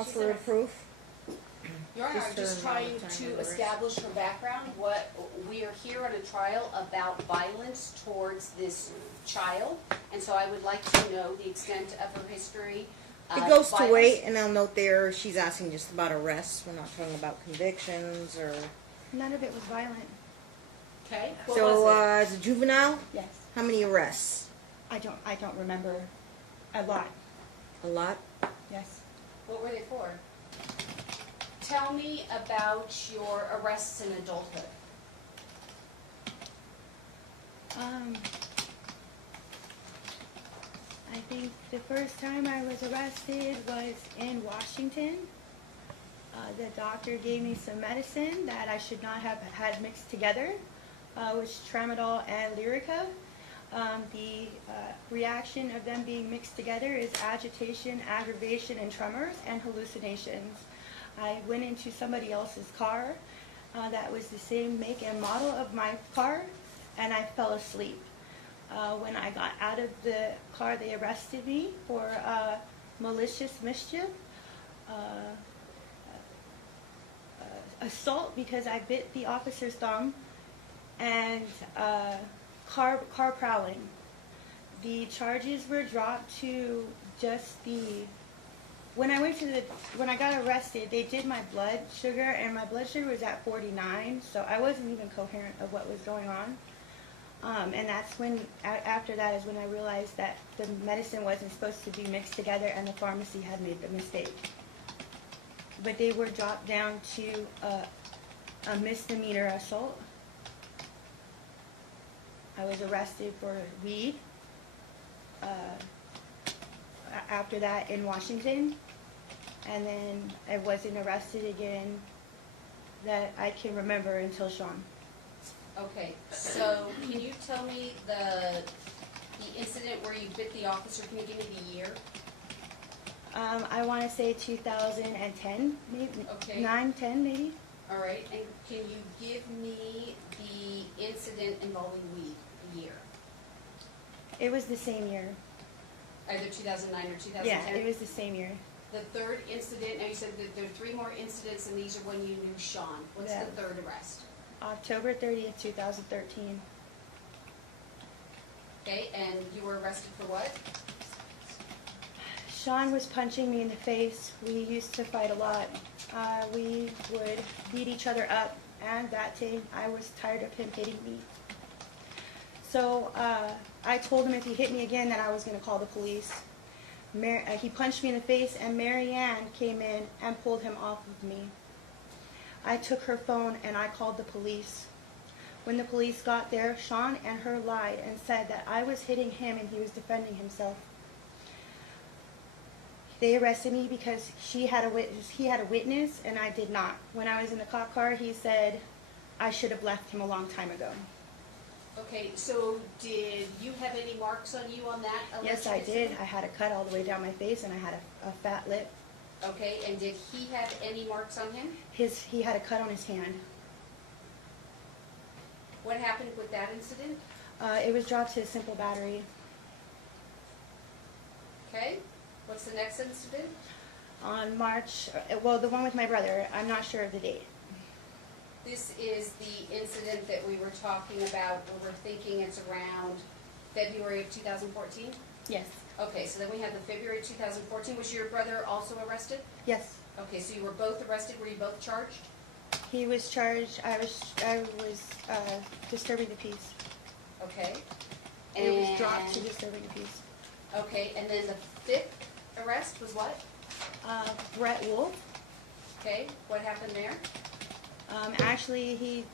Offer of proof. Your Honor, I'm just trying to establish her background. We are here on a trial about violence towards this child, and so I would like to know the extent of her history. It goes to weight, and I'll note there she's asking just about arrests. We're not talking about convictions or. None of it was violent. Okay. So as a juvenile, Yes. how many arrests? I don't remember. A lot. A lot. Yes. What were they for? Tell me about your arrests in adulthood. I think the first time I was arrested was in Washington. The doctor gave me some medicine that I should not have had mixed together, which tramadol and Lyrica. The reaction of them being mixed together is agitation, aggravation, and tremors, and hallucinations. I went into somebody else's car that was the same make and model of my car, and I fell asleep. When I got out of the car, they arrested me for malicious mischief, assault because I bit the officer's thumb, and car prowling. The charges were dropped to just the. When I got arrested, they did my blood sugar, and my blood sugar was at 49, so I wasn't even coherent of what was going on. And that's when, after that is when I realized that the medicine wasn't supposed to be mixed together, and the pharmacy had made the mistake. But they were dropped down to a misdemeanor assault. I was arrested for weed. After that in Washington, and then I wasn't arrested again that I can remember until Sean. Okay, so can you tell me the incident where you bit the officer? Can you give me the year? I want to say 2010, maybe. Okay. 9, 10 maybe. All right, and can you give me the incident involving weed, the year? It was the same year. Either 2009 or 2010? Yeah, it was the same year. The third incident, now you said that there are 3 more incidents, and these are when you knew Sean. What's Yeah. the third arrest? October 30th, 2013. Okay, and you were arrested for what? Sean was punching me in the face. We used to fight a lot. We would beat each other up, and that day I was tired of him hitting me. So I told him if he hit me again, then I was going to call the police. He punched me in the face, and Mary Ann came in and pulled him off of me. I took her phone and I called the police. When the police got there, Sean and her lied and said that I was hitting him and he was defending himself. They arrested me because he had a witness and I did not. When I was in the cop car, he said I should have left him a long time ago. Okay, so did you have any marks on you on that alleged Yes, I incident? did. I had a cut all the way down my face and I had a fat lip. Okay, and did he have any marks on him? He had a cut on his hand. What happened with that incident? It was dropped to a simple battery. Okay, what's the next incident? On March, well, the one with my brother, I'm not sure of the date. This is the incident that we were talking about, where we're thinking it's around February of 2014? Yes. Okay, so then we have the February 2014. Was your brother also arrested? Yes. Okay, so you were both arrested. Were you both charged? He was charged. I was disturbing the peace. Okay. It was dropped to disturbing the peace. Okay, and then the fifth arrest was what? Brett Wolf. Okay, what happened there? Actually, he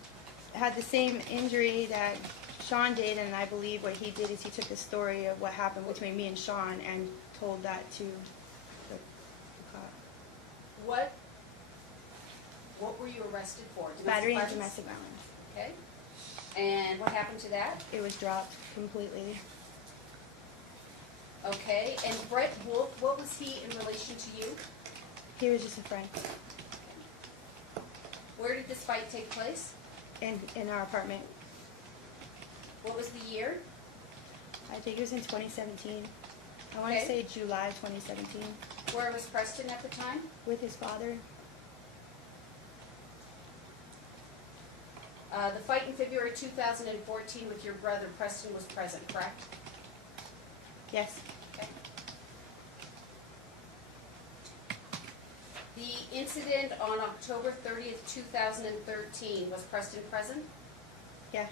had the same injury that Sean did, and I believe what he did is he took the story of what happened between me and Sean and told that to the cop. What were you arrested for? Battery and Domestic domestic violence. violence? Okay. And what happened to that? It was dropped completely. Okay, and Brett Wolf, what was he in relation to you? He was just a friend Where did this fight take place? in our apartment. What was the year? I think it was in 2017. I want to Okay. say July 2017 Where was Preston at the time? with his father. The fight in February 2014 with your brother, Preston was present, correct? Yes. Okay. The incident on October 30th, 2013, was Preston present? Yeah.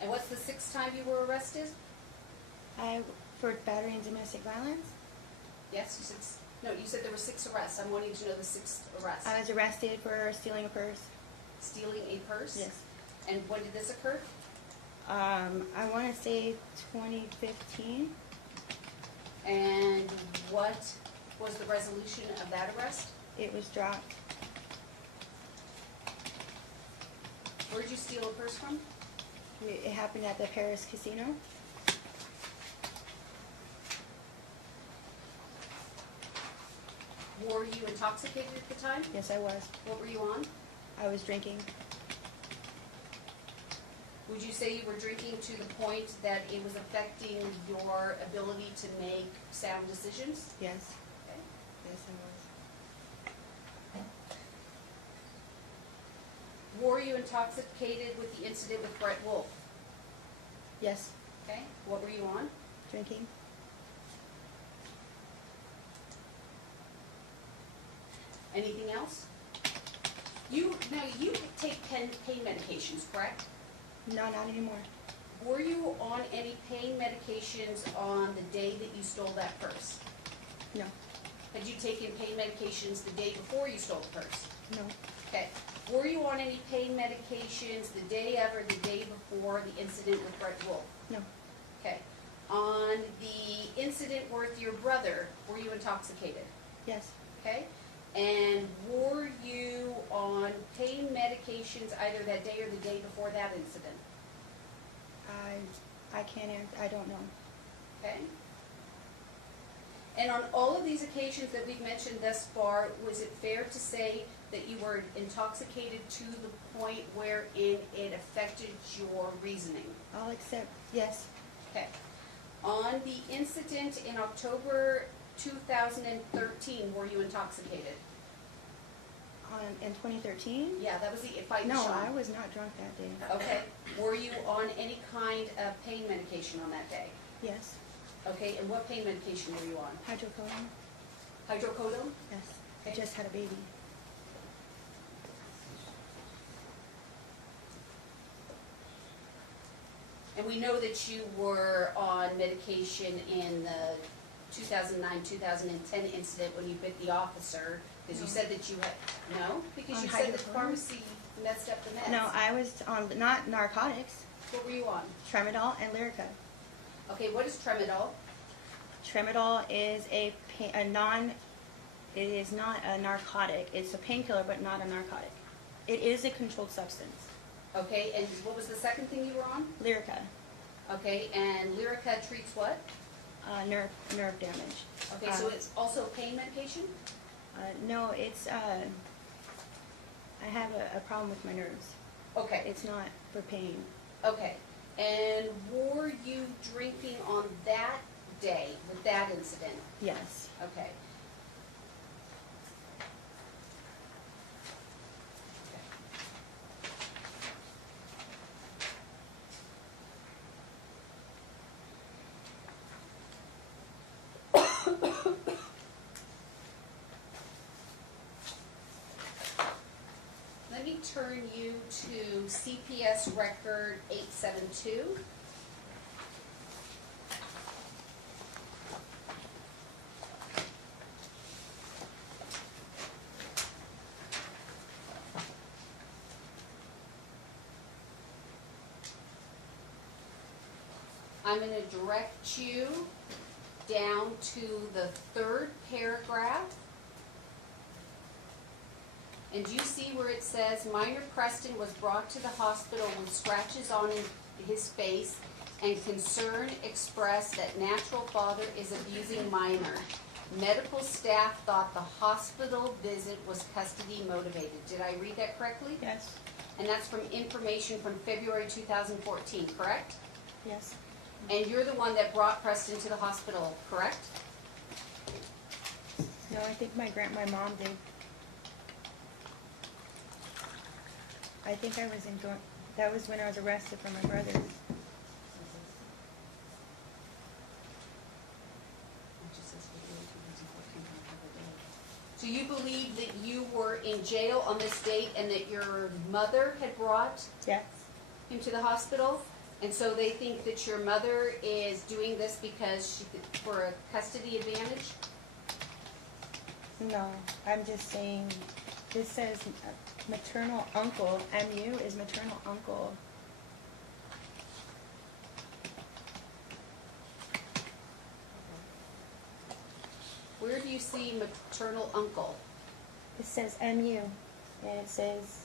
And what's the sixth time you were arrested? For battery and domestic violence. Yes, you said, no, you said there were 6 arrests. I'm wanting to know the 6th arrest. I was arrested for stealing a purse. Stealing a purse? Yes. And when did this occur? I want to say 2015. And what was the resolution of that arrest? It was dropped. Where did you steal a purse from? It happened at the Paris casino. Were you intoxicated at the time? Yes, I was. What were you on? I was drinking. Would you say you were drinking to the point that it was affecting your ability to make sound decisions? Yes. Okay. Yes, I was. Were you intoxicated with the incident with Brett Wolf? Yes. Okay. What were you on? Drinking. Anything else? You take pain medications, correct? No, not anymore. Were you on any pain medications on the day that you stole that purse? No. Had you taken pain medications the day before you stole the purse? No. Okay. Were you on any pain medications the day of or the day before the incident with Brett Wolf? No. Okay. On the incident with your brother, were you intoxicated? Yes. Okay. And were you on pain medications either that day or the day before that incident? I can't answer. I don't know. Okay. And on all of these occasions that we've mentioned thus far, was it fair to say that you were intoxicated to the point wherein it affected your reasoning? I'll accept. Yes. Okay. On the incident in October 2013, were you intoxicated? In 2013? Yeah, that was the fight in No, Sean. I was not drunk that day. Okay. Were you on any kind of pain medication on that day? Yes. Okay, and what pain medication were you on? Hydrocodone? Hydrocodone? Yes. I Okay. just had a baby. And we know that you were on medication in the 2009-2010 incident when you bit the officer, because you No. said that you had, no? Because On you said the hydrocodone? pharmacy messed up the meds. No, I was on not narcotics. What were you on? Tramadol and Lyrica. Okay, what is Tramadol? Tramadol is it is not a narcotic. It's a painkiller, but not a narcotic. It is a controlled substance. Okay, and what was the second thing you were on? Lyrica, Okay, and Lyrica treats what? nerve damage. Okay, so it's also pain medication? No, it's I have a problem with my nerves. Okay, It's not for pain. okay. And were you drinking on that day with that incident? Yes. Okay. Let me turn you to CPS record 872. I'm going to direct you down to the third paragraph. And do you see where it says, minor Preston was brought to the hospital with scratches on his face and concern expressed that natural father is abusing minor. Medical staff thought the hospital visit was custody motivated. Did I read that correctly? Yes. and that's from information from February 2014, correct? Yes. And you're the one that brought Preston to the hospital, correct? No, I think my mom did. I think I was that was when I was arrested for my brother. So you believe that you were in jail on this date and that your mother had brought Yes. him to the hospital? And so they think that your mother is doing this because for a custody advantage? No, I'm just saying, this says maternal uncle, MU is maternal uncle. Where do you see maternal uncle? It says MU, and it says,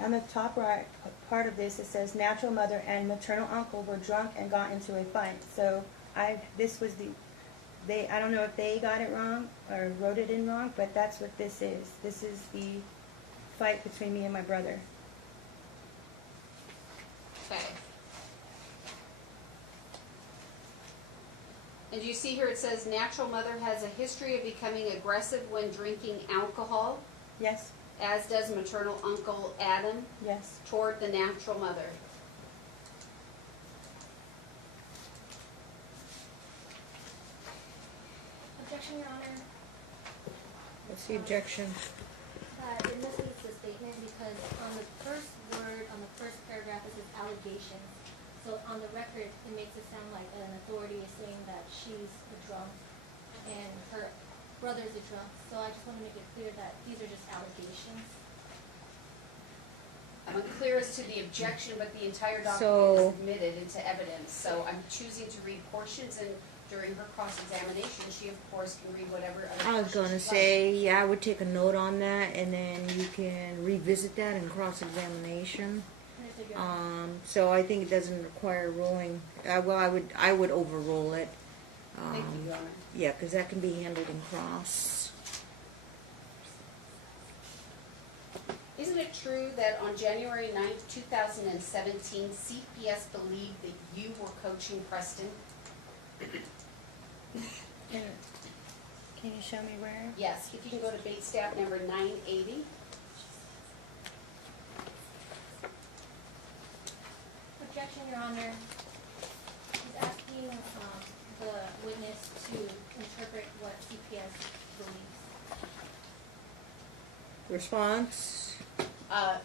on the top right part of this, it says natural mother and maternal uncle were drunk and got into a fight. So this was I don't know if they got it wrong or wrote it in wrong, but that's what this is. This is the fight between me and my brother. Okay. And do you see here it says natural mother has a history of becoming aggressive when drinking alcohol, Yes, as does maternal uncle Adam yes. toward the natural mother. Objection, Your Honor. What's the objection? It misleads the statement because on the first word, on the first paragraph, it says allegations. So on the record, it makes it sound like an authority is saying that she's a drunk and her brother's a drunk. So I just want to make it clear that these are just allegations. I'm unclear as to the objection, but the entire document So- is admitted into evidence. So I'm choosing to read portions, and during her cross-examination, she of course can read whatever other I was portions gonna she'd say, yeah, I would take a note on that, and then you can revisit that in cross-examination. And I figure, So I think it doesn't require ruling. Well, I would overrule it. like. Thank you, Your Honor. Yeah, because that can be handled in cross. Isn't it true that on January 9th, 2017, CPS believed that you were coaching Preston? Can you show me where? Yes, if you can go to bait stat number 980. objection, Your Honor. He's asking the witness to interpret what CPS believes. Response? Uh,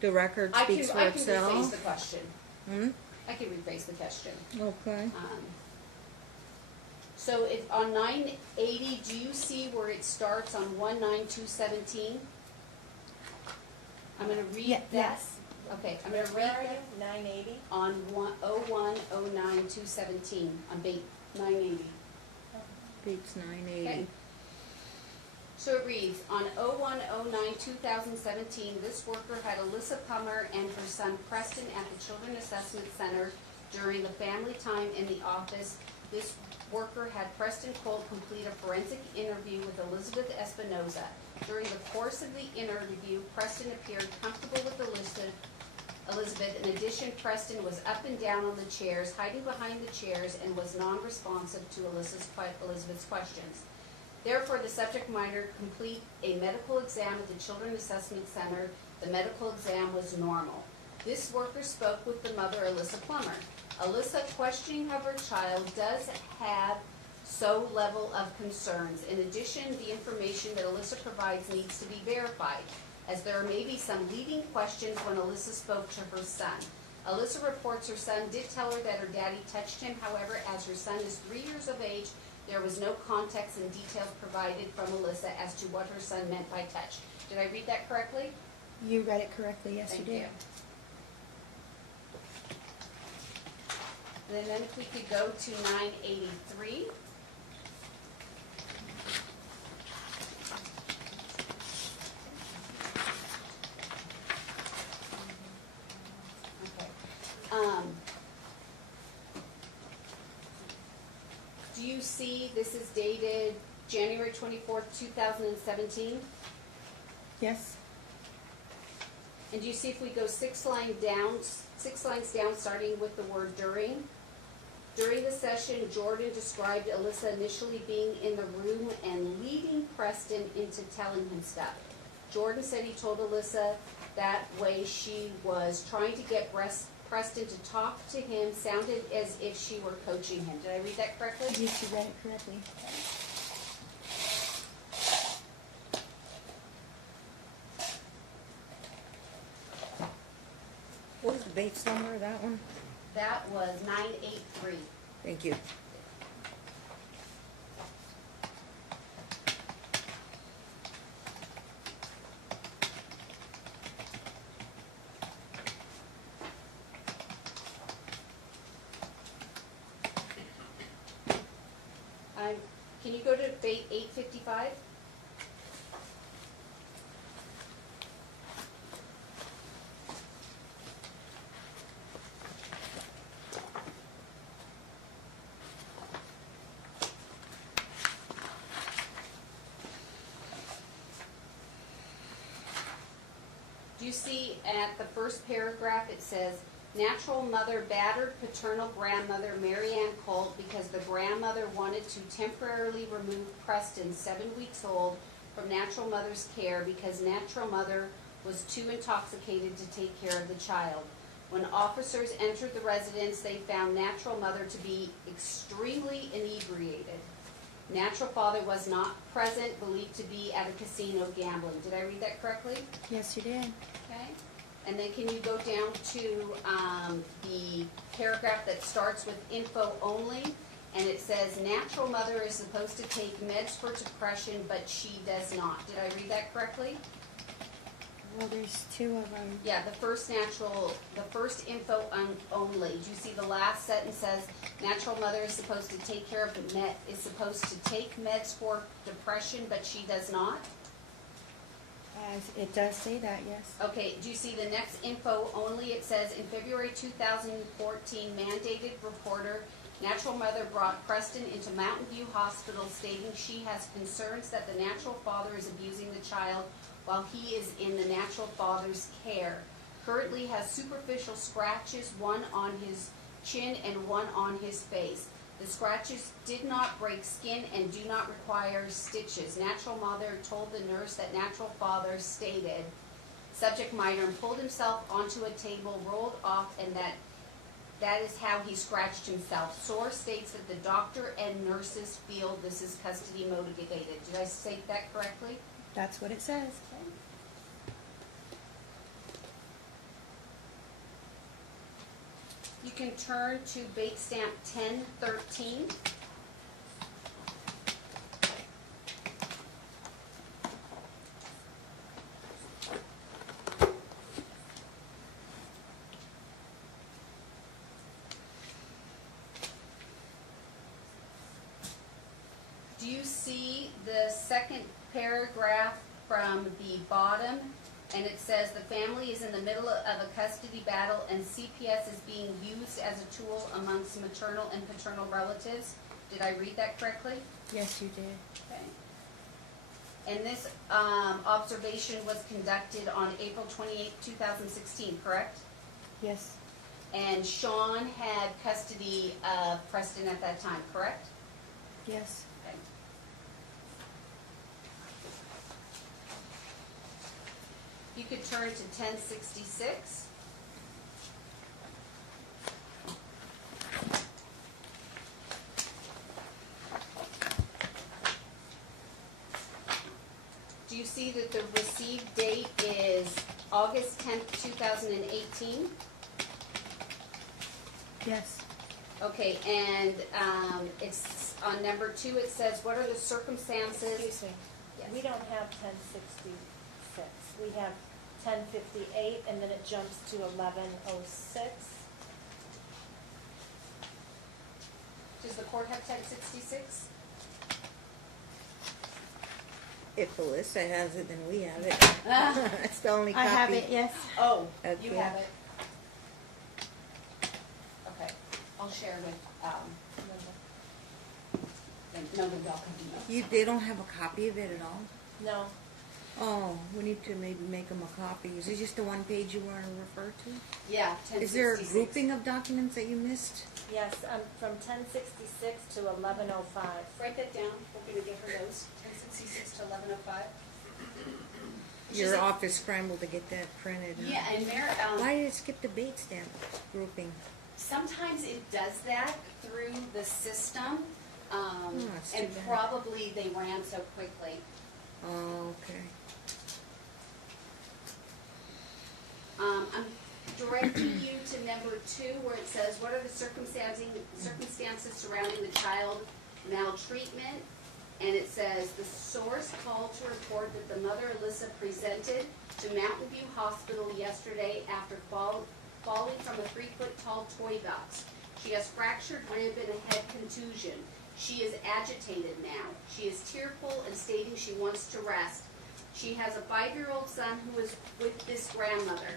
The record I can speaks for rephrase itself. the question. Hmm? I can rephrase the question. Okay. So if on 980, do you see where it starts on 19217? I'm gonna read Yeah, that. yes. Okay, I'm gonna read Where are that you? 980? on 0109-217, on bait 980. Page 980. Okay. So it reads, on 0109-2017, this worker had Alyssa Pummer and her son Preston at the Children Assessment Center during the family time in the office. This worker had Preston Cole complete a forensic interview with Elizabeth Espinoza. During the course of the interview, Preston appeared comfortable with Elizabeth. In addition, Preston was up and down on the chairs, hiding behind the chairs, and was non-responsive to Elizabeth's questions. Therefore, the subject minor complete a medical exam at the Children Assessment Center. The medical exam was normal. This worker spoke with the mother, Alyssa Plummer. Alyssa, questioning of her child, does have so level of concerns. In addition, the information that Alyssa provides needs to be verified, as there may be some leading questions when Alyssa spoke to her son. Alyssa reports her son did tell her that her daddy touched him. However, as her son is 3 years of age, there was no context and details provided from Alyssa as to what her son meant by touch. Did I read that correctly? You read it correctly, yes, Thank you did. you. And then if we could go to 983. Okay. Do you see, this is dated January 24th, 2017? Yes, And do you see if we go 6 lines down, starting with the word during? During the session, Jordan described Alyssa initially being in the room and leading Preston into telling him stuff. Jordan said he told Alyssa that way she was trying to get Preston to talk to him, sounded as if she were coaching him. Did I read that correctly? Yes, you read it correctly. What was the Bates number of that one? That was 983. Thank you. Can you go to 855? Do you see at the first paragraph it says, natural mother battered paternal grandmother Mary Ann Colt because the grandmother wanted to temporarily remove Preston, 7 weeks old, from natural mother's care because natural mother was too intoxicated to take care of the child. When officers entered the residence, they found natural mother to be extremely inebriated. Natural father was not present, believed to be at a casino gambling. Did I read that correctly? Yes, you did. Okay. And then can you go down to the paragraph that starts with info only? And it says, natural mother is supposed to take meds for depression, but she does not. Did I read that correctly? Well, there's 2 of them. Yeah, the first info only. Do you see the last sentence says, natural mother is supposed to take care of is supposed to take meds for depression, but she does not? It does say that, yes. Okay, do you see the next info only? It says, in February 2014, mandated reporter, natural mother brought Preston into Mountain View Hospital stating she has concerns that the natural father is abusing the child while he is in the natural father's care. Currently has superficial scratches, one on his chin and one on his face. The scratches did not break skin and do not require stitches. Natural mother told the nurse that natural father stated, subject minor, and pulled himself onto a table, rolled off, and that is how he scratched himself. Source states that the doctor and nurses feel this is custody motivated. Did I state that correctly? That's what it says. You can turn to bait stamp 1013. Do you see the second paragraph from the bottom? And it says the family is in the middle of a custody battle and CPS is being used as a tool amongst maternal and paternal relatives. Did I read that correctly? Yes, you did. Okay. And this observation was conducted on April 28, 2016, correct? Yes. And Sean had custody of Preston at that time, correct? Yes. Okay. You could turn to 1066. Do you see that the received date is August 10th, 2018? Yes. Okay, and it's on number 2, it says, what are the circumstances? Excuse me, Yes. we don't have 1066, we have 1058, and then it jumps to 1106. Does the court have 1066? If Alyssa has it, then we have it. Ah. That's the only I copy. have it, yes. Oh, you Okay. have it. Okay, I'll share with, and none of y'all can do it. They don't have a copy of it at all? No, Oh, we need to maybe make them a copy. Is it just the one page you want to refer to? Yeah, Is there a 1066. grouping of documents that you missed? Yes, from 1066 to 1105. Write that down, we're gonna give her those, 1066 to 1105. Your office scrambled to get that printed. Huh? Yeah, and Mayor, Why did it skip the bait stamp grouping? sometimes it does that through the system, that's too and bad. probably they ran so quickly. Oh, okay. I'm directing you to number 2 where it says, what are the circumstances surrounding the child maltreatment? And it says, the source called to report that the mother, Alyssa, presented to Mountain View Hospital yesterday after falling from a 3-foot-tall toy box. She has fractured rib and a head contusion. She is agitated now. She is tearful and stating she wants to rest. She has a 5-year-old son who is with his grandmother.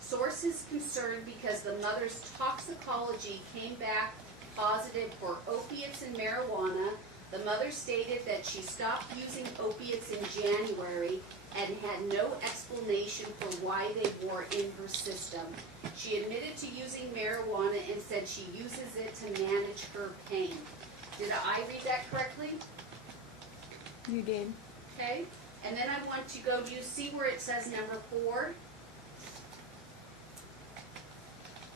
Source is concerned because the mother's toxicology came back positive for opiates and marijuana. The mother stated that she stopped using opiates in January and had no explanation for why they were in her system. She admitted to using marijuana and said she uses it to manage her pain. Did I read that correctly? You did. Okay, and then I want to go, do you see where it says number 4?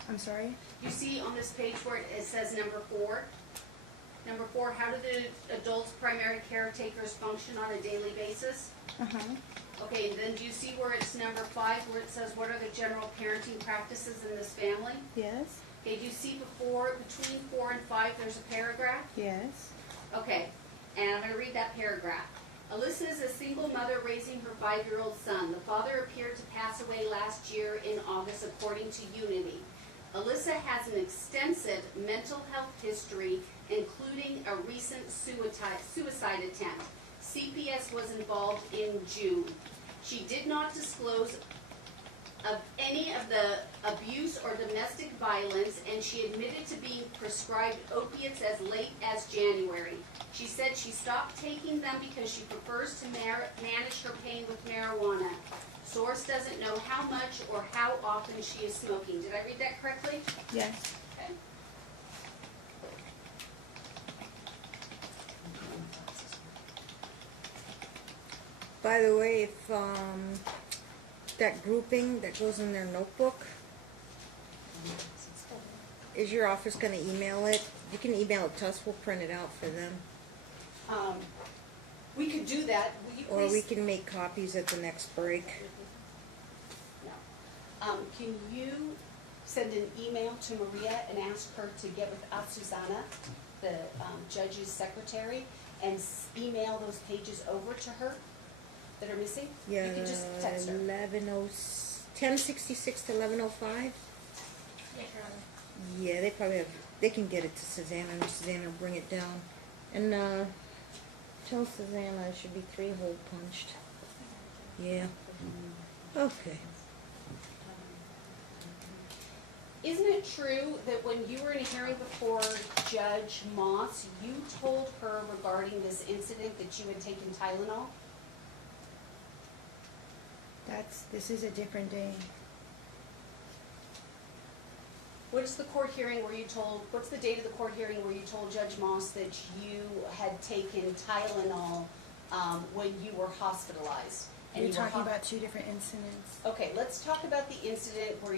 I'm sorry? You see on this page where it says number 4? Number 4, how do the adults' primary caretakers function on a daily basis? Uh-huh. Okay, and then do you see where it's number 5, where it says what are the general parenting practices in this family? Yes. Okay, do you see between 4 and 5 there's a paragraph? Yes. Okay, and I'm going to read that paragraph. Alyssa is a single mother raising her 5-year-old son. The father appeared to pass away last year in August, according to Unity. Alyssa has an extensive mental health history, including a recent suicide attempt. CPS was involved in June. She did not disclose of any of the abuse or domestic violence, and she admitted to being prescribed opiates as late as January. She said she stopped taking them because she prefers to manage her pain with marijuana. Source doesn't know how much or how often she is smoking. Did I read that correctly? Yes. Okay. By the way, if that grouping that goes in their notebook, is your office going to email it? You can email it to us. We'll print it out for them. We could do that. Will you Or we please? can make copies at the next break. No. Can you send an email to Maria and ask her to get with Susanna, the judge's secretary, and email those pages over to her that are missing? Yeah, You can just text her. 1066 to 1105. Yes, Your Honor. Yeah, they probably have. They can get it to Susanna, and Susanna will bring it down. And tell Susanna it should be 3-hole punched. Yeah. Okay. Isn't it true that when you were in a hearing before Judge Moss, you told her regarding this incident that you had taken Tylenol? This is a different day. What's the court hearing where you told, what's the date of the court hearing where you told Judge Moss that you had taken Tylenol when you were hospitalized? And You're you were talking hos- about 2 different incidents. Okay, let's talk about the incident where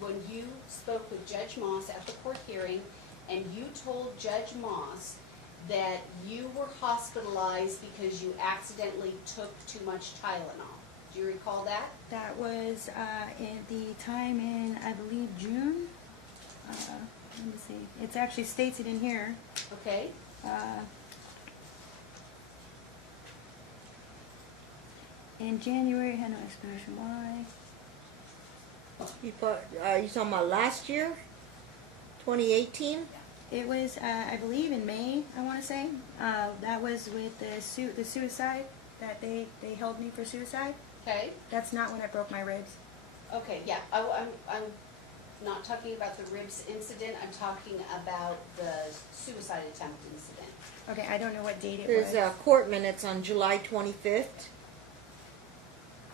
when you spoke with Judge Moss at the court hearing, and you told Judge Moss that you were hospitalized because you accidentally took too much Tylenol. Do you recall that? That was in the time in, I believe, June. Let me see. It's actually stated in here. Okay, In January, I had no explanation why. You talking about last year? 2018? It was, I believe, in May. I want to say that was with the suicide that they held me for suicide. okay, That's not when I broke my ribs. okay, yeah, I'm not talking about the ribs incident, I'm talking about the suicide attempt incident. Okay, I don't know what date it There's was. court minutes on July 25th.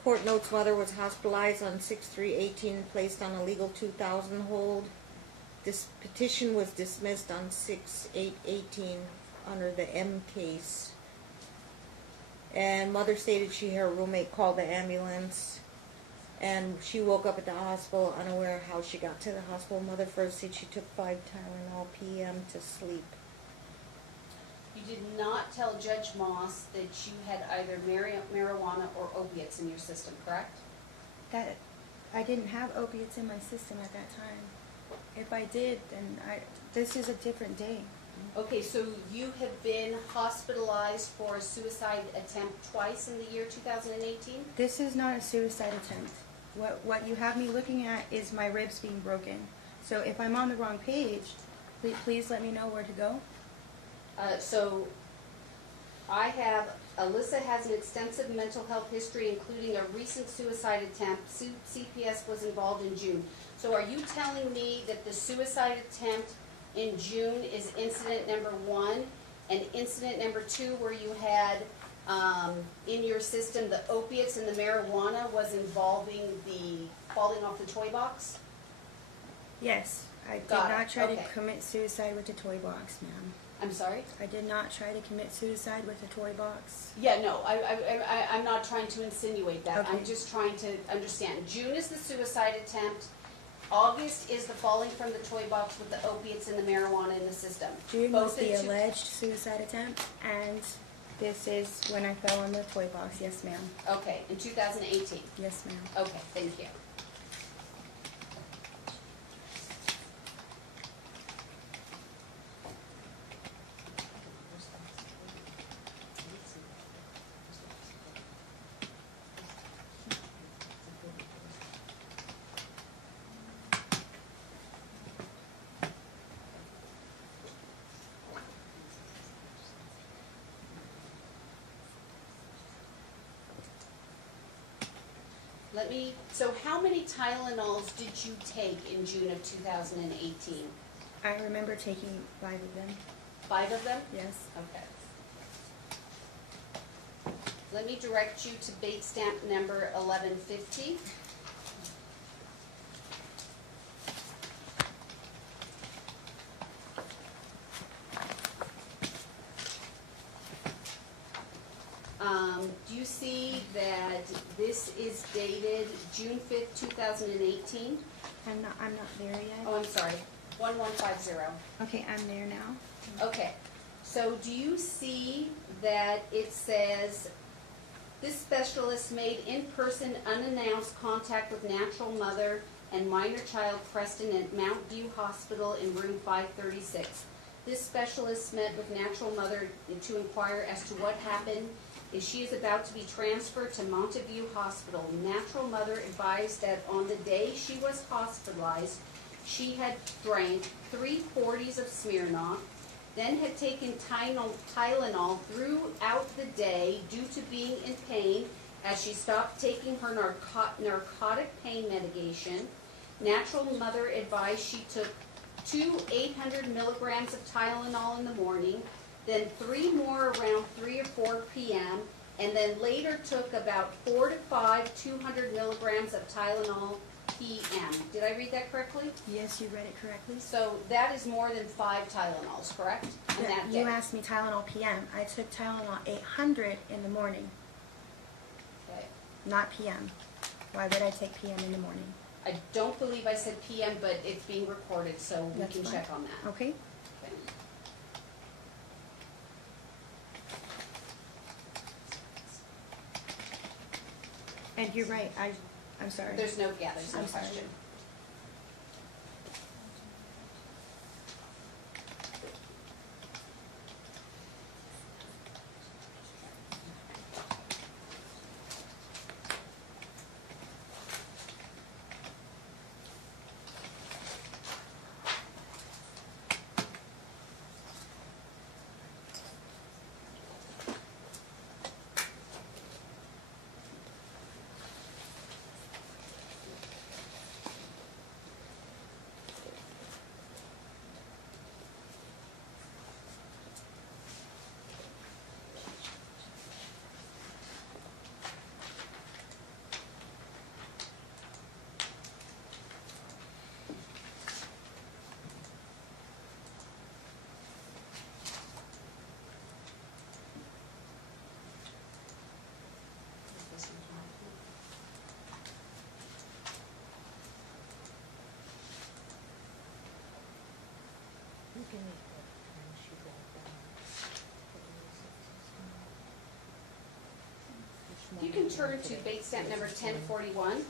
Court notes mother was hospitalized on 6/3/18 and placed on a legal 2000 hold. This petition was dismissed on 6/8/18 under the M case. And mother stated she her roommate called the ambulance, and she woke up at the hospital unaware how she got to the hospital. Mother first said she took 5 Tylenol PM to sleep. You did not tell Judge Moss that you had either marijuana or opiates in your system, correct? That I didn't have opiates in my system at that time. If I did, then this is a different day. Okay, so you have been hospitalized for a suicide attempt twice in the year 2018? This is not a suicide attempt. What you have me looking at is my ribs being broken. So if I'm on the wrong page, please let me know where to go. So I have, Alyssa has an extensive mental health history, including a recent suicide attempt. CPS was involved in June. So are you telling me that the suicide attempt in June is incident number 1, and incident number 2 where you had in your system the opiates and the marijuana was involving the falling off the toy box? Yes, I did Got it, not try okay. to commit suicide with the toy box, ma'am. I'm sorry? I did not try to commit suicide with the toy box. Yeah, no, I'm not trying to insinuate that. I'm Okay. just trying to understand. June is the suicide attempt. August is the falling from the toy box with the opiates and the marijuana in the system. June was Both in the two- alleged suicide attempt, and this is when I fell on the toy box. Yes, ma'am. Okay, in 2018. Yes, ma'am. Okay, thank you. So how many Tylenols did you take in June of 2018? I remember taking 5 of them. 5 of them? Yes. Okay. Let me direct you to bait stamp number 1150. Do you see that this is dated June 5th, 2018? I'm not there yet. Oh, I'm sorry, 1150. Okay, I'm there now. Okay, so do you see that it says, this specialist made in-person unannounced contact with natural mother and minor child Preston at Mount View Hospital in room 536. This specialist met with natural mother to inquire as to what happened if she is about to be transferred to Montague Hospital. Natural mother advised that on the day she was hospitalized, she had drank 3 40s of Smirnoff, then had taken Tylenol throughout the day due to being in pain as she stopped taking her narcotic pain medication. Natural mother advised she took 2 800 milligrams of Tylenol in the morning, then 3 more around 3 or 4 p.m., and then later took about 4 to 5 200 milligrams of Tylenol p.m. Did I read that correctly? Yes, you read it correctly. So that is more than 5 Tylenols, correct? On Yeah, that day. you asked me Tylenol PM. I took Tylenol 800 in the morning, Okay. not PM. Why would I take PM in the morning? I don't believe I said p.m., but it's being recorded, so we That's can fine. check on that. Okay. Okay. And you're right. I'm sorry. There's no I'm sorry. question. can turn to bait stamp number 1041.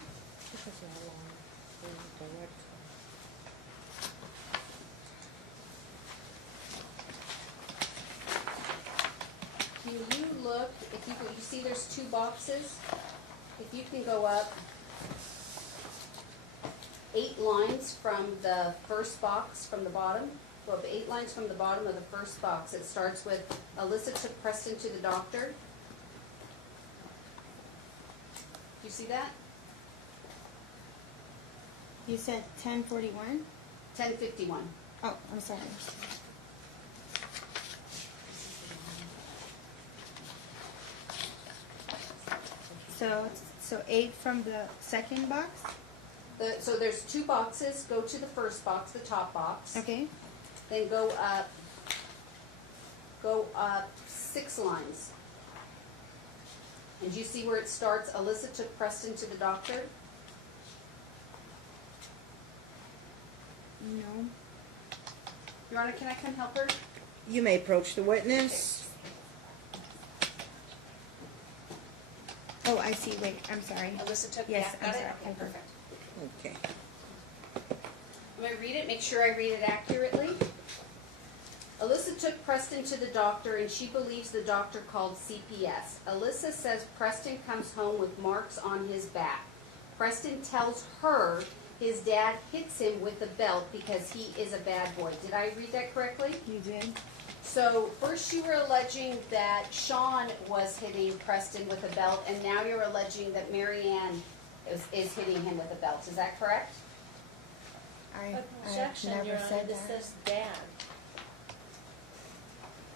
Can you look, if you see there's two boxes? If you can go up 8 lines from the first box from the bottom, go up 8 lines from the bottom of the first box. It starts with, Alyssa took Preston to the doctor. Do you see that? You said 1041? 1051. Oh, I'm sorry. So 8 from the second box? So there's 2 boxes. Go to the first box, the top box. Okay. Then go up 6 lines. And do you see where it starts? Alyssa took Preston to the doctor. No. Your Honor, can I come help her? You may approach the witness. Oh, I see. Wait, I'm sorry. Alyssa took, Yes, yeah, I'm got it? sorry. Okay, perfect. Okay. I'm going to read it, make sure I read it accurately. Alyssa took Preston to the doctor and she believes the doctor called CPS. Alyssa says Preston comes home with marks on his back. Preston tells her his dad hits him with a belt because he is a bad boy. Did I read that correctly? You did? So first you were alleging that Sean was hitting Preston with a belt, and now you're alleging that Marianne is hitting him with a belt. Is that correct? I Objection, never Your Honor, said this that. says dad.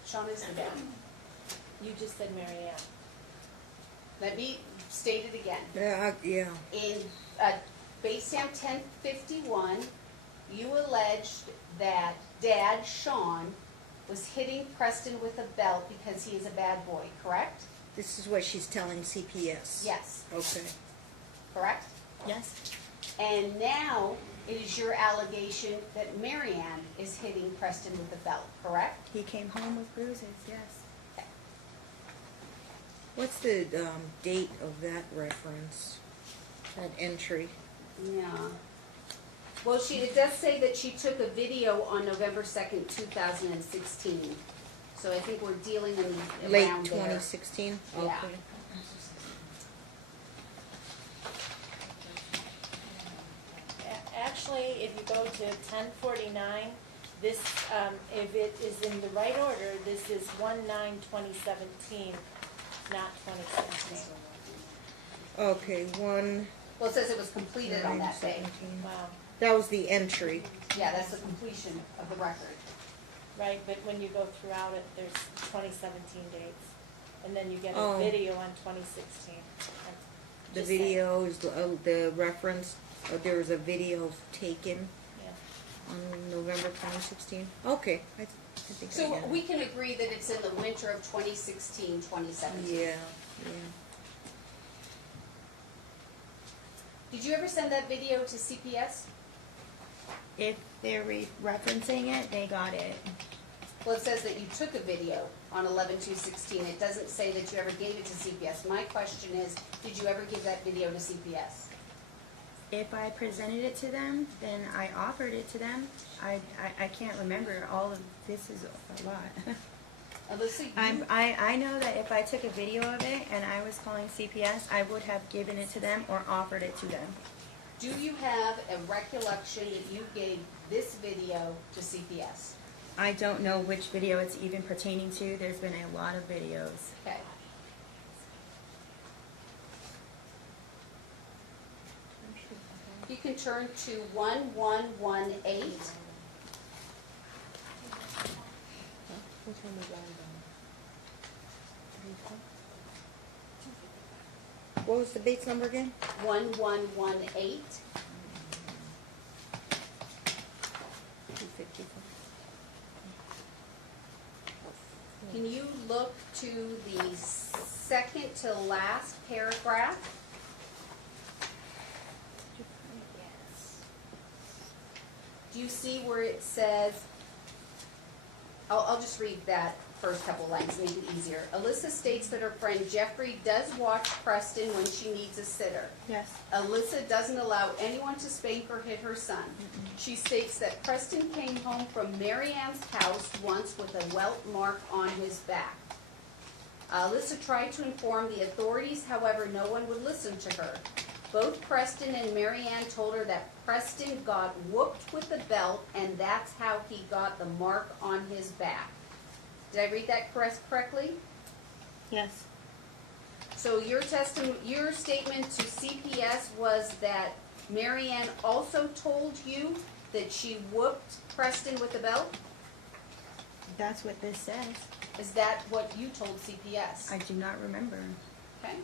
Sean is the dad. You just said Mary Ann. Let me state it again. Yeah. In base stamp 1051, you alleged that Dad, Sean, was hitting Preston with a belt because he is a bad boy, correct? This is what she's telling CPS. Yes, Okay. correct? Yes? And now it is your allegation that Marianne is hitting Preston with a belt, correct? He came home with bruises, yes. What's the date of that reference? That entry? Yeah. Well, it does say that she took a video on November 2nd, 2016. So I think we're dealing in Late around there. 2016? Yeah. Okay. Actually, if you go to 1049, this, if it is in the right order, this is 1/9/2017, not 2016. Okay, 1, Well, it says it was completed on that day. 17. Wow, That was the entry. Yeah, that's the completion of the record. right, but when you go throughout it, there's 2017 dates, and then you get a Oh. video on 2016. The Just saying. video is the reference. There was a video taken Yeah. on November 2016. Okay. I think I So get it. we can agree that it's in the winter of 2016, 2017. Yeah, yeah. Did you ever send that video to CPS? If they're referencing it, they got it. Well, it says that you took a video on 11/2/16. It doesn't say that you ever gave it to CPS. My question is, did you ever give that video to CPS? If I presented it to them, then I offered it to them. I can't remember. All of this is a lot. Alyssa, I know that if I took a video of it and I was calling CPS, I would have given it to them or offered it to them. do you have a recollection that you gave this video to CPS? I don't know which video it's even pertaining to. There's been a lot of videos. Okay. You can turn to 1118. What was the Bates number again? 1118. 254. Can you look to the second to last paragraph? Do you see where it says, I'll just read that first couple lines, make it easier. Alyssa states that her friend Jeffrey does watch Preston when she needs a sitter. Yes. Alyssa doesn't allow anyone to spank or hit her son. She states that Preston came home from Mary Ann's house once with a welt mark on his back. Alyssa tried to inform the authorities, however, no one would listen to her. Both Preston and Mary Ann told her that Preston got whooped with the belt, and that's how he got the mark on his back. Did I read that correctly? Yes. So your statement to CPS was that Mary Ann also told you that she whooped Preston with the belt? That's what this says. Is that what you told CPS? I do not remember. Okay.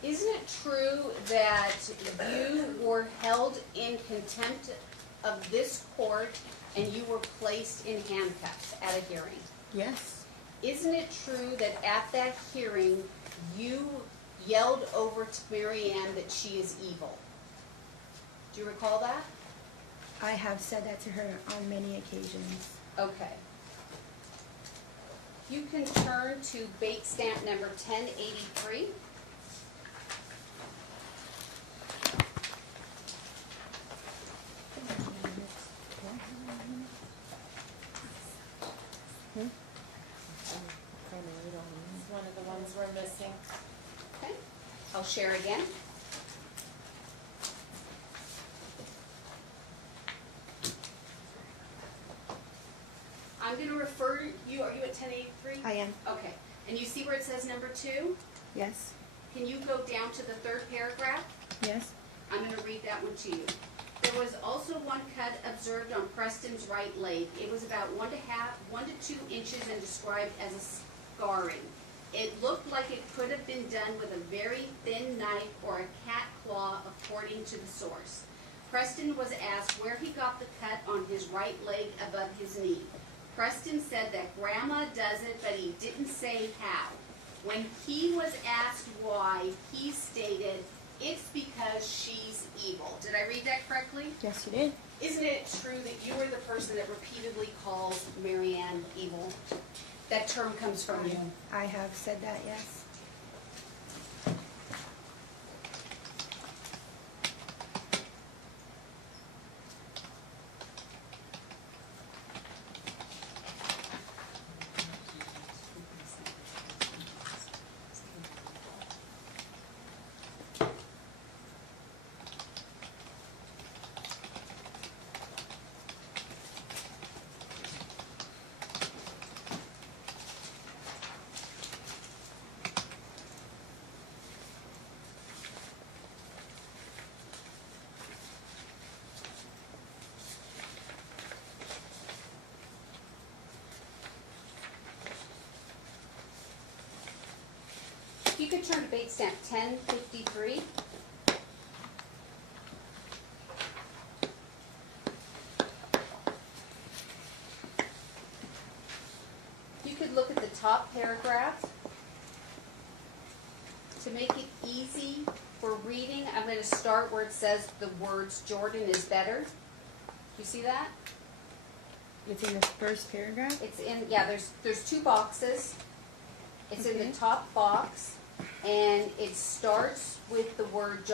Isn't it true that you were held in contempt of this court and you were placed in handcuffs at a hearing? Yes. Isn't it true that at that hearing you yelled over to Mary Ann that she is evil? Do you recall that? I have said that to her on many occasions. Okay. You can turn to bait stamp number 1083. It's one of the ones we're missing. Okay. I'll share again. I'm going to refer you, are you at 1083? I am. Okay. And you see where it says number 2? Yes. Can you go down to the third paragraph? Yes. I'm going to read that one to you. There was also one cut observed on Preston's right leg. It was about 1 to 2 inches and described as a scarring. It looked like it could have been done with a very thin knife or a cat claw, according to the source. Preston was asked where he got the cut on his right leg above his knee. Preston said that Grandma does it, but he didn't say how. When he was asked why, he stated, "It's because she's evil." Did I read that correctly? Yes, you did. Isn't it true that you were the person that repeatedly calls Mary Ann evil? That term comes from you. I have said that, yes. If you could turn to bait stamp 1053. You could look at the top paragraph. To make it easy for reading, I'm going to start where it says the words "Jordan is better." You see that? It's in the first paragraph? It's in, yeah, there's 2 boxes. It's in Okay. the top box, and it starts with the word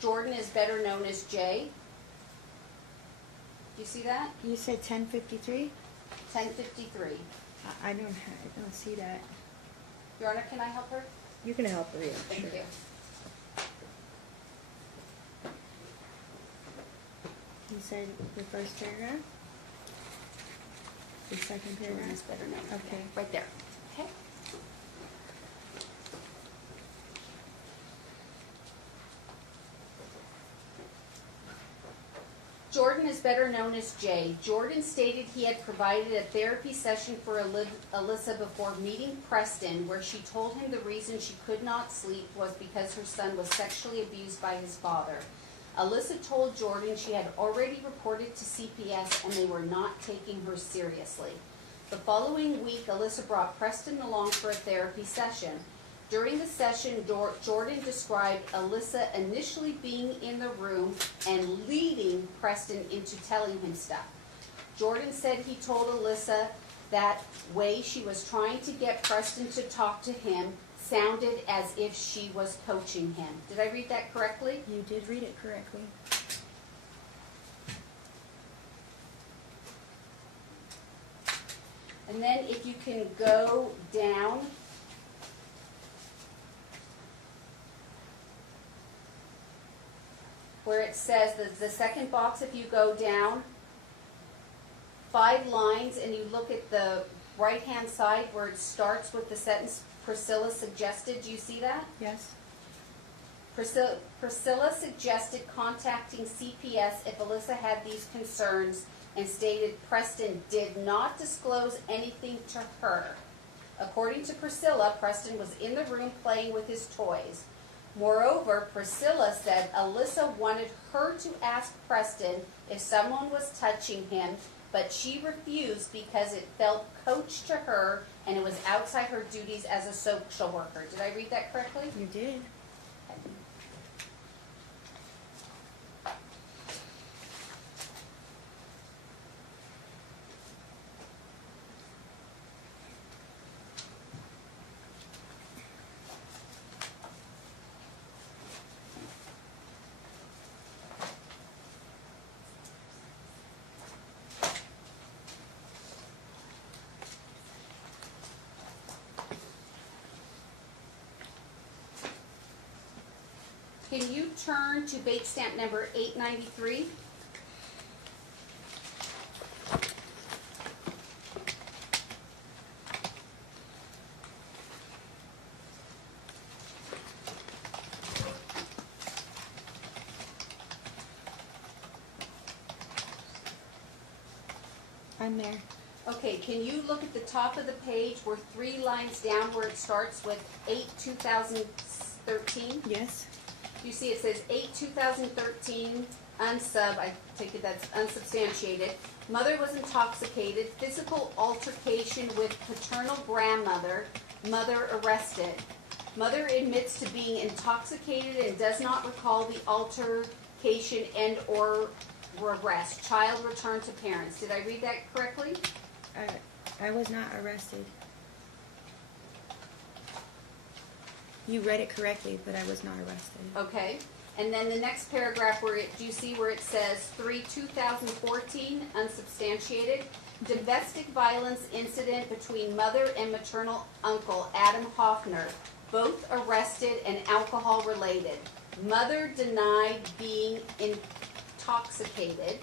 Jordan is better known as J. Do you see that? You said 1053? 1053. I don't see that. Your Honor, can I help her? You can help her, yeah. Thank sure. you. You said the first paragraph? The second Jordan paragraph? is better known. Okay. Right there. Okay. Jordan is better known as Jay. Jordan stated he had provided a therapy session for Alyssa before meeting Preston, where she told him the reason she could not sleep was because her son was sexually abused by his father. Alyssa told Jordan she had already reported to CPS and they were not taking her seriously. The following week, Alyssa brought Preston along for a therapy session. During the session, Jordan described Alyssa initially being in the room and leading Preston into telling him stuff. Jordan said he told Alyssa that way she was trying to get Preston to talk to him sounded as if she was coaching him. Did I read that correctly? You did read it correctly. And then if you can go down where it says the second box, if you go down 5 lines and you look at the right-hand side where it starts with the sentence Priscilla suggested, do you see that? Yes. Priscilla suggested contacting CPS if Alyssa had these concerns and stated Preston did not disclose anything to her. According to Priscilla, Preston was in the room playing with his toys. Moreover, Priscilla said Alyssa wanted her to ask Preston if someone was touching him, but she refused because it felt coached to her and it was outside her duties as a social worker. Did I read that correctly? You did. Can you turn to bait stamp number 893? I'm there. Okay, can you look at the top of the page where 3 lines down where it starts with 8/2013? Yes. You see it says 8/2013, unsub, I take it that's unsubstantiated. Mother was intoxicated, physical altercation with paternal grandmother, mother arrested. Mother admits to being intoxicated and does not recall the altercation and or arrest. Child returned to parents. Did I read that correctly? I was not arrested. You read it correctly, but I was not arrested. Okay. And then the next paragraph where do you see where it says 3/2014, unsubstantiated? Domestic violence incident between mother and maternal uncle, Adam Hoffner, both arrested and alcohol related. Mother denied being intoxicated,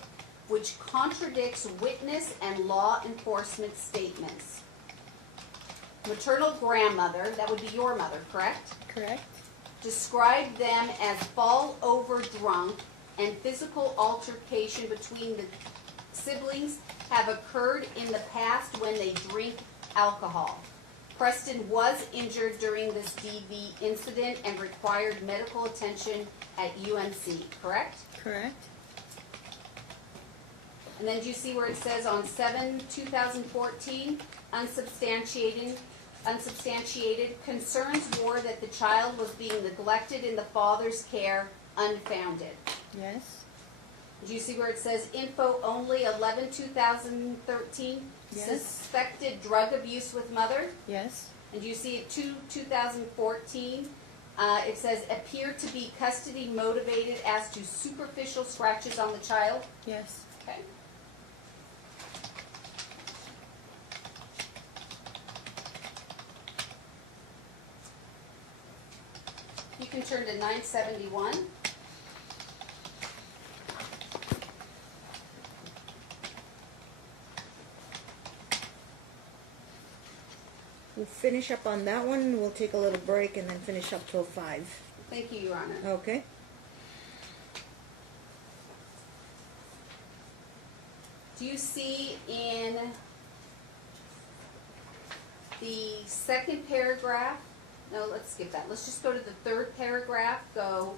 which contradicts witness and law enforcement statements. Maternal grandmother, that would be your mother, correct? Correct. Described them as fall over drunk and physical altercation between the siblings have occurred in the past when they drink alcohol. Preston was injured during this DV incident and required medical attention at UNC, correct? Correct. And then do you see where it says on 7/2014, unsubstantiated concerns were that the child was being neglected in the father's care, unfounded. Yes. Do you see where it says info only 11/2013, Yes. suspected drug abuse with mother? Yes. And do you see it 2/2014? It says appeared to be custody motivated as to superficial scratches on the child. Yes. Okay. You can turn to 971. We'll finish up on that one, we'll take a little break and then finish up till 5. Thank you, Your Honor. Okay? Do you see in the second paragraph? No, let's skip that. Let's just go to the third paragraph. Go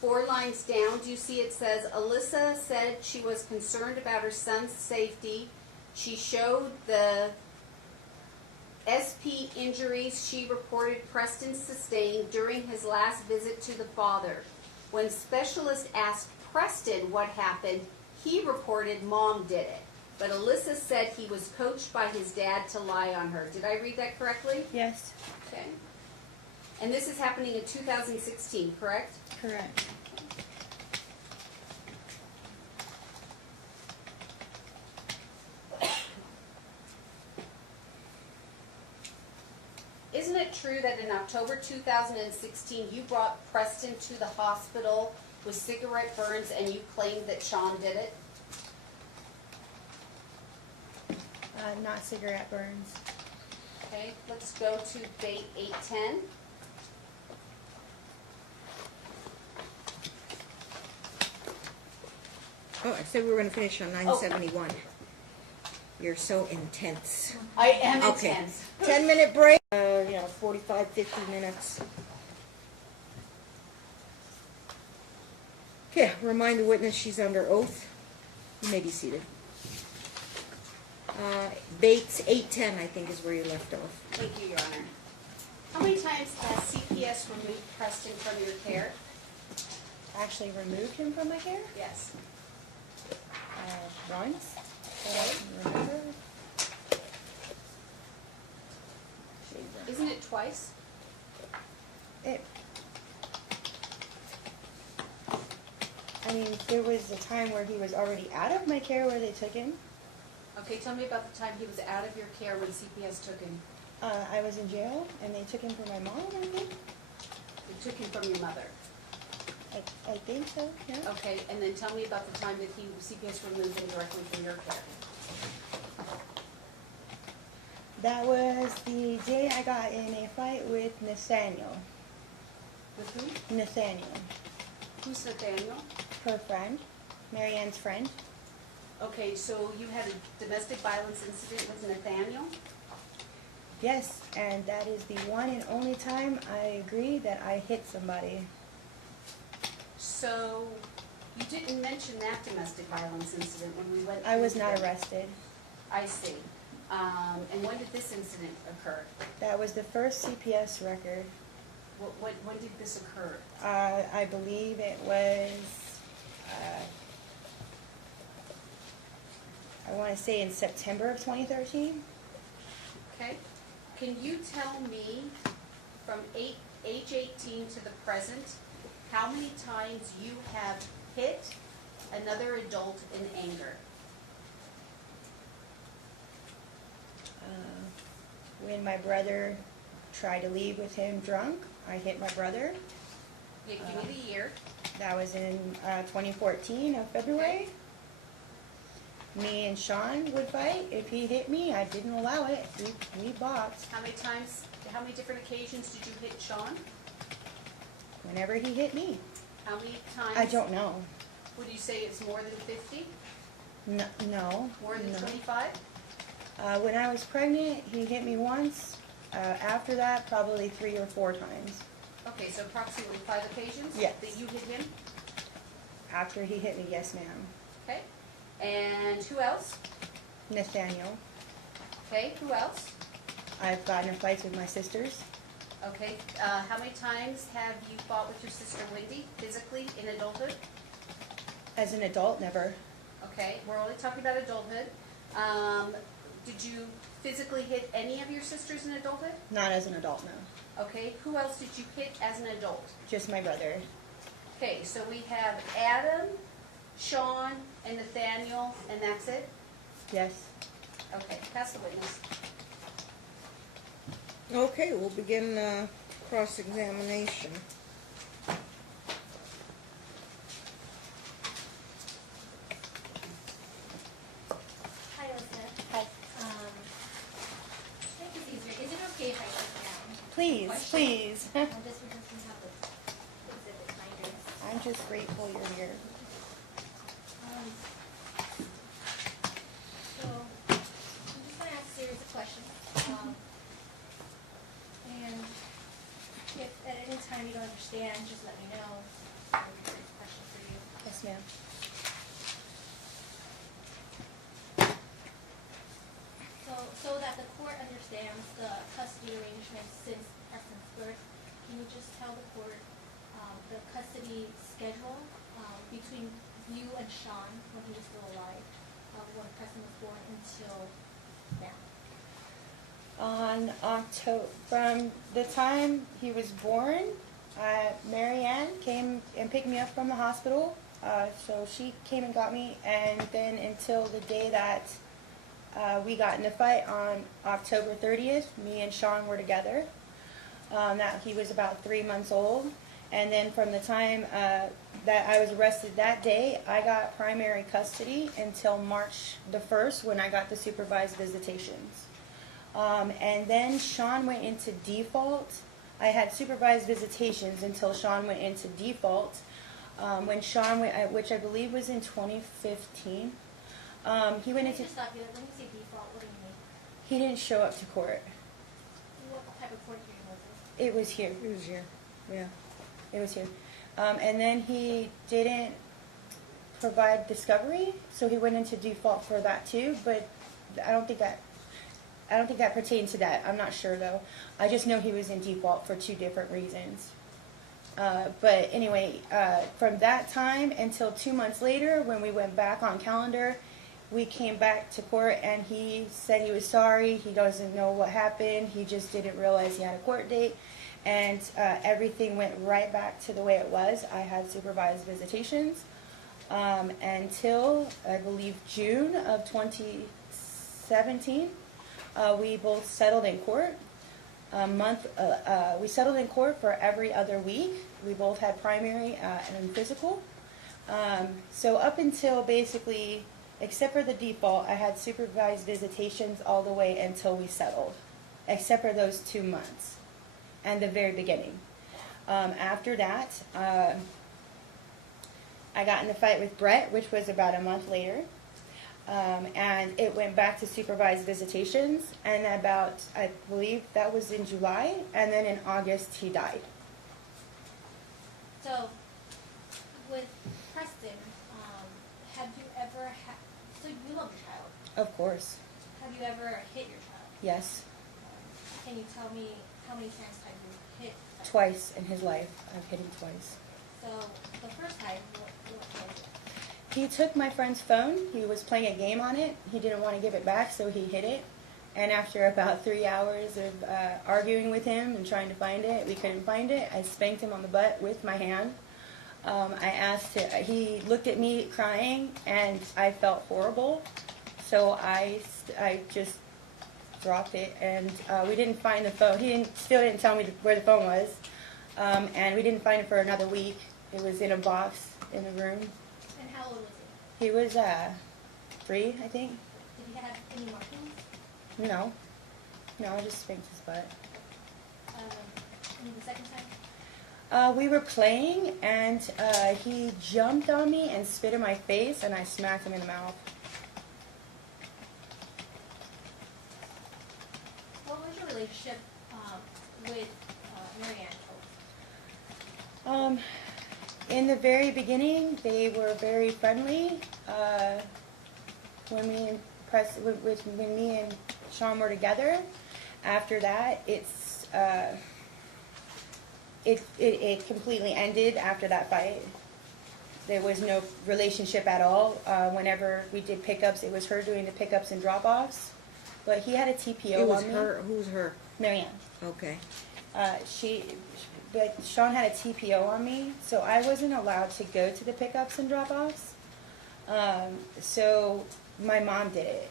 4 lines down, do you see it says, Alyssa said she was concerned about her son's safety. She showed the SP injuries she reported Preston sustained during his last visit to the father. When specialists asked Preston what happened, he reported mom did it. But Alyssa said he was coached by his dad to lie on her. Did I read that correctly? Yes, Okay. And this is happening in 2016, correct? correct. Isn't it true that in October 2016 you brought Preston to the hospital with cigarette burns and you claimed that Sean did it? Not cigarette burns. Okay, let's go to date 810. Oh, I said we were gonna finish on 971. You're so intense. I am Okay. intense. 10-minute break. 45, 50 minutes. Okay, remind the witness she's under oath. You may be seated. Bates 810, I think, is where you left off. Thank you, Your Honor. How many times has CPS removed Preston from your care? Actually removed him from my care Yes. once. That I can remember. Isn't it twice? I mean, there was a time where he was already out of my care where they took him. Okay, tell me about the time he was out of your care when CPS took him. I was in jail, and they took him for my mom, I think. They took him from your mother. I think so, yeah. Okay, and then tell me about the time that CPS removed him directly from your care. That was the day I got in a fight with Nathaniel. With who? Nathaniel, Who's Nathaniel? her friend, Marianne's friend. Okay, so you had a domestic violence incident with Nathaniel? Yes, and that is the one and only time I agree that I hit somebody. So you didn't mention that domestic violence incident when we went. I was through not the- arrested. I see. And when did this incident occur? That was the first CPS record. When did this occur? I believe it was, I want to say in September of 2013. Okay. Can you tell me from age 18 to the present, how many times you have hit another adult in anger? When my brother tried to leave with him drunk, I hit my brother. Yeah, give me the year. That was in 2014 of February. Me and Sean would fight. If he hit me, I didn't allow it. We boxed. How many different occasions did you hit Sean? Whenever he hit me. How many times? I don't know. Would you say it's more than 50? No. More than no. 25? When I was pregnant, he hit me once. After that, probably 3 or 4 times. Okay, so approximately 5 occasions? Yes. That you hit him? After he hit me, yes ma'am. Okay. And who else? Nathaniel. Okay, who else? I've gotten in fights with my sisters. Okay, how many times have you fought with your sister Wendy physically in adulthood? As an adult, never. Okay, we're only talking about adulthood. Did you physically hit any of your sisters in adulthood? Not as an adult, no. Okay, who else did you hit as an adult? Just my brother. Okay, so we have Adam, Sean, and Nathaniel, and that's it? Yes. Okay, pass the witness. Okay, we'll begin cross-examination. Hi, Elsa. Hi. To make this easier, is it okay if I sit down? Please, Question? please. Just because we have the exhibit binders. I'm just grateful you're here. So, I'm just gonna ask a series of questions. And if at any time you don't understand, just let me know. Yes, ma'am. So that the court understands the custody arrangements since Preston's birth, can you just tell the court the custody schedule between you and Sean when he was still alive, when Preston was born until now? On October, from the time he was born, Mary Ann came and picked me up from the hospital. So she came and got me, and then until the day that we got in a fight on October 30th, me and Sean were together. That he was about 3 months old. And then from the time that I was arrested that day, I got primary custody until March the 1st when I got the supervised visitations. And then Sean went into default. I had supervised visitations until Sean went into default. When Sean went, which I believe was in 2015, he went into... Just stop you. When you say default, what do you mean? He didn't show up to court. What type of court hearing was this? It was here. It was here, yeah. It was here. And then he didn't provide discovery, so he went into default for that too, but I don't think that pertains to that. I'm not sure though. I just know he was in default for 2 different reasons. But anyway, from that time until 2 months later, when we went back on calendar, we came back to court and he said he was sorry. He doesn't know what happened. He just didn't realize he had a court date. And everything went right back to the way it was. I had supervised visitations until, I believe, June of 2017. We both settled in court. We settled in court for every other week. We both had primary and physical. So up until basically, except for the default, I had supervised visitations all the way until we settled, except for those 2 months and the very beginning. After that, I got in a fight with Brett, which was about a month later. And it went back to supervised visitations, and about, I believe that was in July, and then in August he died. So, with Preston, have you ever so you love your child. Of course. Have you ever hit your child? Yes. Can you tell me how many times have you hit? Twice in his life. I've hit him twice. So, the first time, what was it? He took my friend's phone. He was playing a game on it. He didn't want to give it back, so he hid it. And after about 3 hours of arguing with him and trying to find it, we couldn't find it. I spanked him on the butt with my hand. I asked him, he looked at me crying, and I felt horrible. So I just dropped it, and we didn't find the phone. He still didn't tell me where the phone was. And we didn't find it for another week. It was in a box in the room. And how old was he? He was 3, I think. Did he have any markings? No. No, I just spanked his butt. And the second time? We were playing, and he jumped on me and spit in my face, and I smacked him in the mouth. What was your relationship with Mary Ann? In the very beginning, they were very friendly. When me and Sean were together, after that, it completely ended after that fight. There was no relationship at all. Whenever we did pickups, it was her doing the pickups and drop-offs. But he had a TPO It was on me. her, who's her? Marianne. Okay. But Sean had a TPO on me, so I wasn't allowed to go to the pickups and drop-offs. So my mom did it.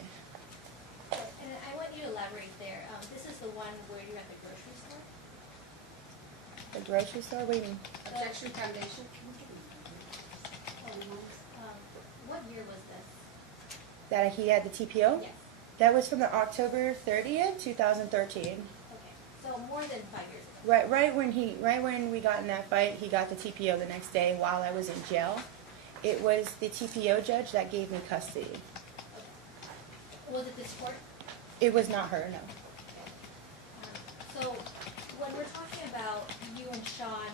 And I want you to elaborate there. This is the one where you're at the grocery store? The grocery store? What do you mean? Objection Foundation? What year was this? That he had the TPO? Yes. That was from the October 30th, 2013. Okay. So more than 5 years ago. Right when we got in that fight, he got the TPO the next day while I was in jail. It was the TPO judge that gave me custody. Okay. Was it this court? It was not her, no. So when we're talking about you and Sean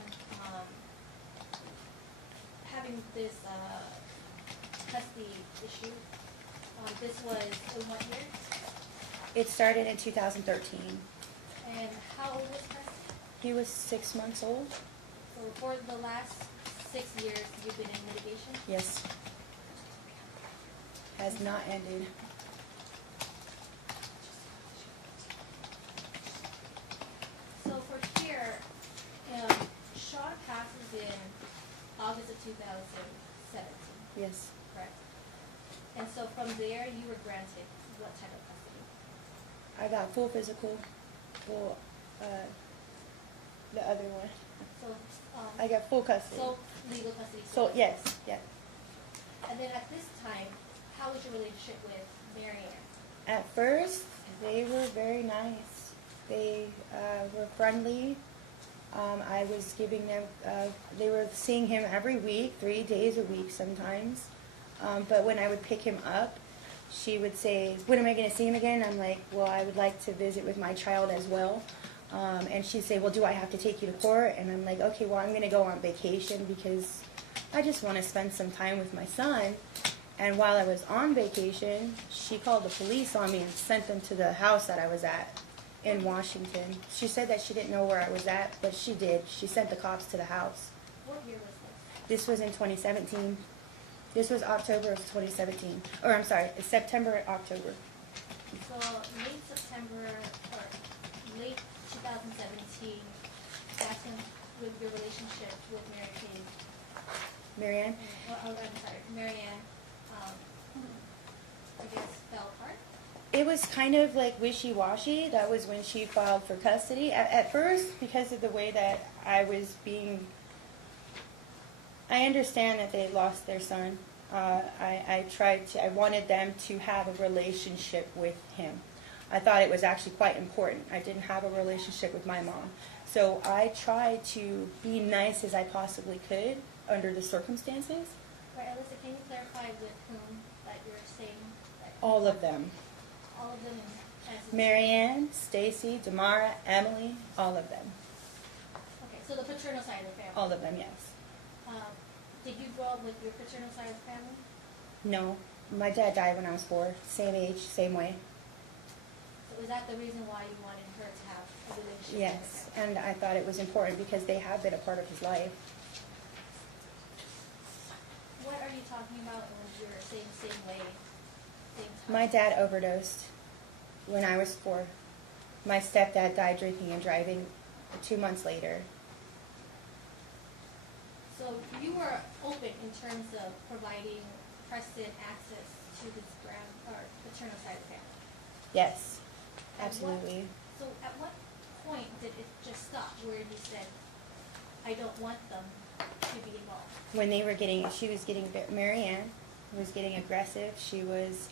having this custody issue, this was in what year? It started in 2013. And how old was Preston? He was 6 months old. So for the last 6 years, you've been in litigation? Yes. Has not ended. So for here, Sean passes in August of 2017, Yes. correct? And so from there, you were granted what type of custody? I got full physical, full, the other one. So, I got full custody. so legal custody. So, yes, yes. And then at this time, how was your relationship with Marianne? At first, they were very nice. They were friendly. I was giving them, they were seeing him every week, 3 days a week sometimes. But when I would pick him up, she would say, when am I going to see him again? I'm like, well, I would like to visit with my child as well. And she'd say, well, do I have to take you to court? And I'm like, okay, well, I'm going to go on vacation because I just want to spend some time with my son. And while I was on vacation, she called the police on me and sent them to the house that I was at in Washington. She said that she didn't know where I was at, but she did. She sent the cops to the house. What year was this? This was in 2017. This was October of 2017. Or I'm sorry, it's September, October. So late September or late 2017, that's when with your relationship with Mary Kay. Marianne? I'm sorry, Marianne, I guess fell apart. It was kind of like wishy-washy. That was when she filed for custody. At first, because of the way that I was being, I understand that they lost their son. I wanted them to have a relationship with him. I thought it was actually quite important. I didn't have a relationship with my mom. So I tried to be nice as I possibly could under the circumstances. Right, Alyssa, can you clarify with whom that you're saying that? All of them. All of them as Marianne, Stacy, Damara, Emily, all of them. Okay, so the paternal side of the family. All of them, yes. Did you grow up with your paternal side of the family? No, my dad died when I was 4. Same age, same way. So is that the reason why you wanted her to have a relationship Yes, with her? and I thought it was important because they have been a part of his life. What are you talking about when you're saying same way, same time? My dad overdosed when I was 4. My stepdad died drinking and driving 2 months later. So you were open in terms of providing Preston access to his paternal side of the family? Yes, At absolutely. So at what point did it just stop where you said, I don't want them to be involved? When they were she was getting, Marianne was getting aggressive. She was,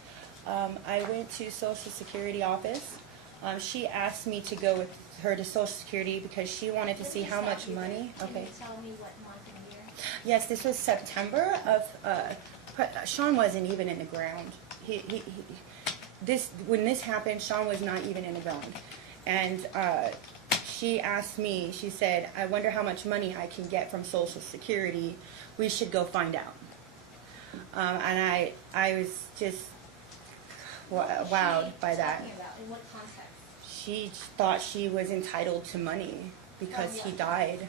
I went to Social Security office. She asked me to go with her to Social Security because she wanted to Let see me how stop much you there. money. Can Okay. you tell me what month and year? Yes, this was September of, Sean wasn't even in the ground. When this happened, Sean was not even in the ground. And she asked me, she said, I wonder how much money I can get from Social Security. We should go find out. And I was just wowed by that. Talking about, in what context? She thought she was entitled to money because he died.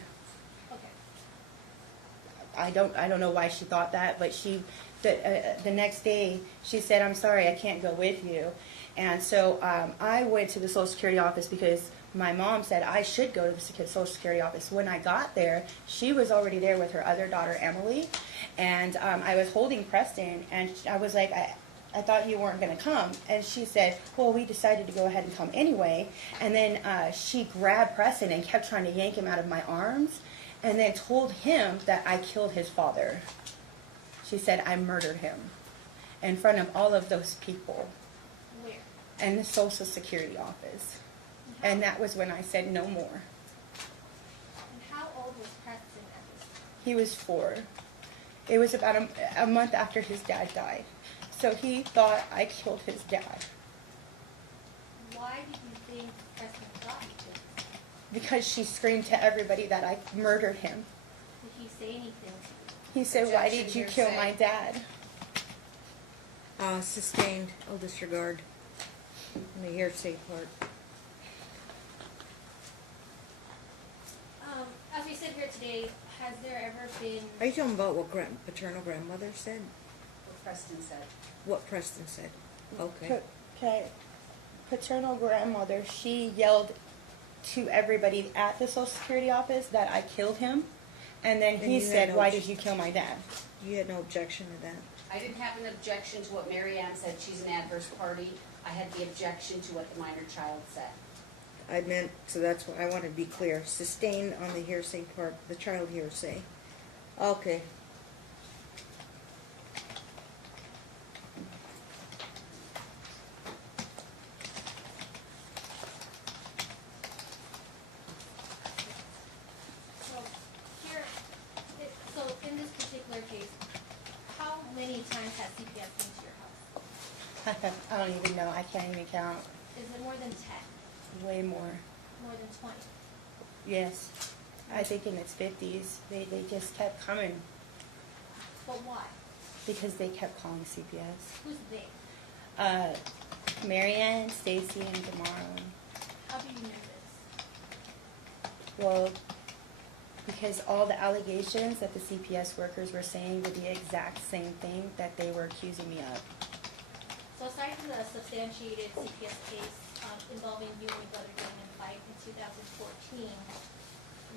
Okay. I don't know why she thought that, but the next day she said, I'm sorry, I can't go with you. And so I went to the Social Security office because my mom said I should go to the Social Security office. When I got there, she was already there with her other daughter, Emily, and I was holding Preston, and I was like, I thought you weren't going to come. And she said, well, we decided to go ahead and come anyway. And then she grabbed Preston and kept trying to yank him out of my arms, and then told him that I killed his father. She said I murdered him in front of all of those people Where? in the Social Security office. And that was when I said no more. And how old was Preston at this time? He was 4. It was about a month after his dad died. So he thought I killed his dad. Why did you think Preston thought you killed his dad? Because she screamed to everybody that I murdered him. Did he say anything to you? He said, "Why Objection, did you kill hearsay. my dad?" Sustained, I'll disregard the hearsay part. As we sit here today, has there ever been, Are you talking about what paternal grandmother said? What Preston said. What Preston said? Okay. Okay. Paternal grandmother, she yelled to everybody at the Social Security office that I killed him. And then And he you had said, no "Why obj- did you kill my dad?" You had no objection to that? I didn't have an objection to what Mary Ann said, she's an adverse party. I had the objection to what the minor child said. I meant, so that's what I wanted to be clear. Sustained on the hearsay part, the child hearsay. Okay. so here, so in this particular case, how many times has CPS been to your house? I don't even know. I can't even count. Is it more than 10? Way more. More than 20? Yes. I think in its 50s. They just kept coming But why? because they kept calling CPS. Who's they? Marianne, Stacy, and Damaro. How do you know this? Well, because all the allegations that the CPS workers were saying were the exact same thing that they were accusing me of. So aside from the substantiated CPS case involving you and your brother getting in a fight in 2014,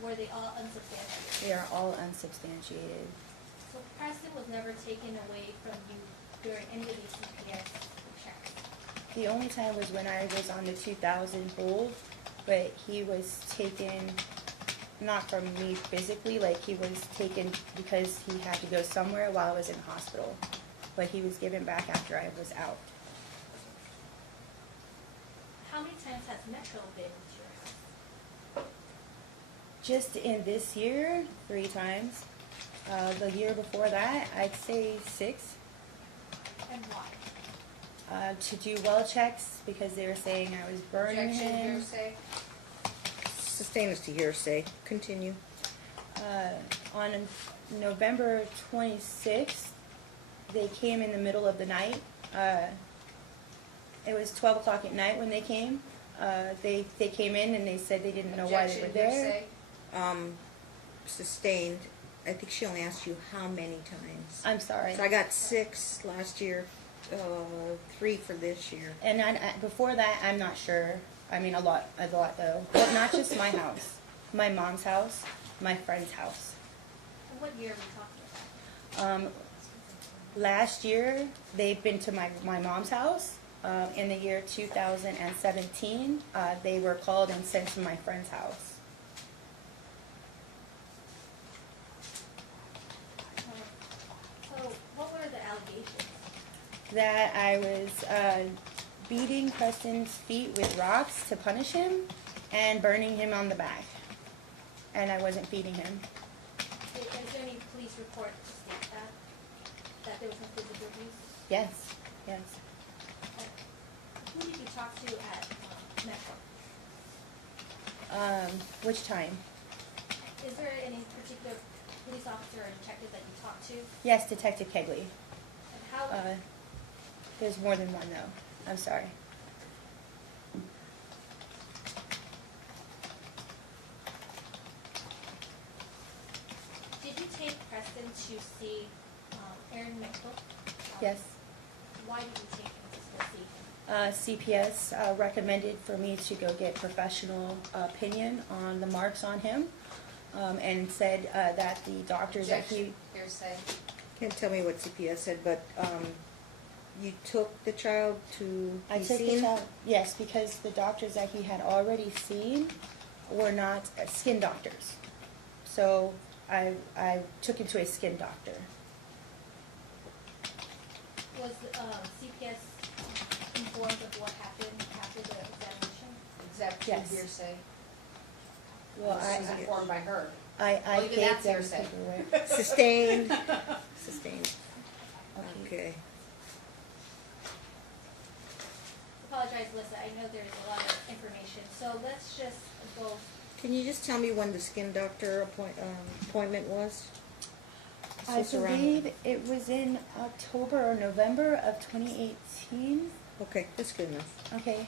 were they all unsubstantiated? They are all unsubstantiated. So Preston was never taken away from you during any of these CPS checks? The only time was when I was on the 2000 hold, but he was taken, not from me physically, like he was taken because he had to go somewhere while I was in hospital. But he was given back after I was out. How many times has Metro been to your house? Just in this year, 3 times. The year before that, I'd say 6. And why? To do well checks because they were saying I was burning Objection, him. hearsay. Sustained as to hearsay. Continue. On November 26th, they came in the middle of the night. It was 12 o'clock at night when they came. They came in and they said they didn't know why they were Objection, there. hearsay. Sustained. I think she only asked you how many times. I'm sorry. So I got 6 last year, 3 for this year. And before that, I'm not sure. I mean, a lot though. But not just my house. My mom's house, my friend's house. And what year are we talking about? Last year, they've been to my mom's house. In the year 2017, they were called and sent to my friend's house. So what were the allegations? That I was beating Preston's feet with rocks to punish him and burning him on the back. And I wasn't feeding him. Is there any police report to state that? That there was no physical abuse? Yes, yes. Who did you talk to at Metro? Which time? Is there any particular police officer or detective that you talked to? Yes, Detective Kegley. And how, There's more than one though. I'm sorry. did you take Preston to see Aaron Mitchell? Yes. Why did you take him to go see him? CPS recommended for me to go get professional opinion on the marks on him, and said that the doctors that Objection, hearsay. Can't tell me what CPS said, but you took the child to I be took seen? this out, yes, because the doctors that he had already seen were not skin doctors. So I took him to a skin doctor. Was CPS informed of what happened after the examination? Objection, Yes. hearsay. Well, This was informed by her. I Well, even gave that's them hearsay. paperwork. Sustained. Sustained. Okay. Okay. Apologize, Lisa, I know there's a lot of information, so let's just go. Can you just tell me when the skin doctor appointment was? I This was around- believe it was in October or November of 2018. Okay, that's good enough. Okay.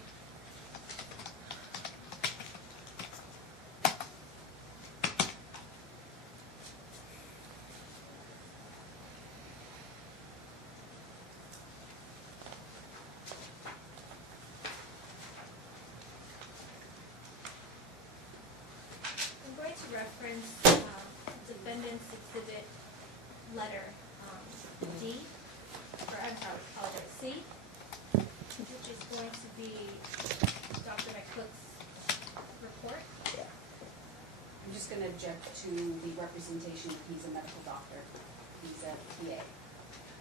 I'm going to reference defendant's exhibit letter, D, or I'm sorry, apologize, C, which is going to be Dr. McCook's report. I'm just gonna object to the representation that he's a medical doctor. He's a PA.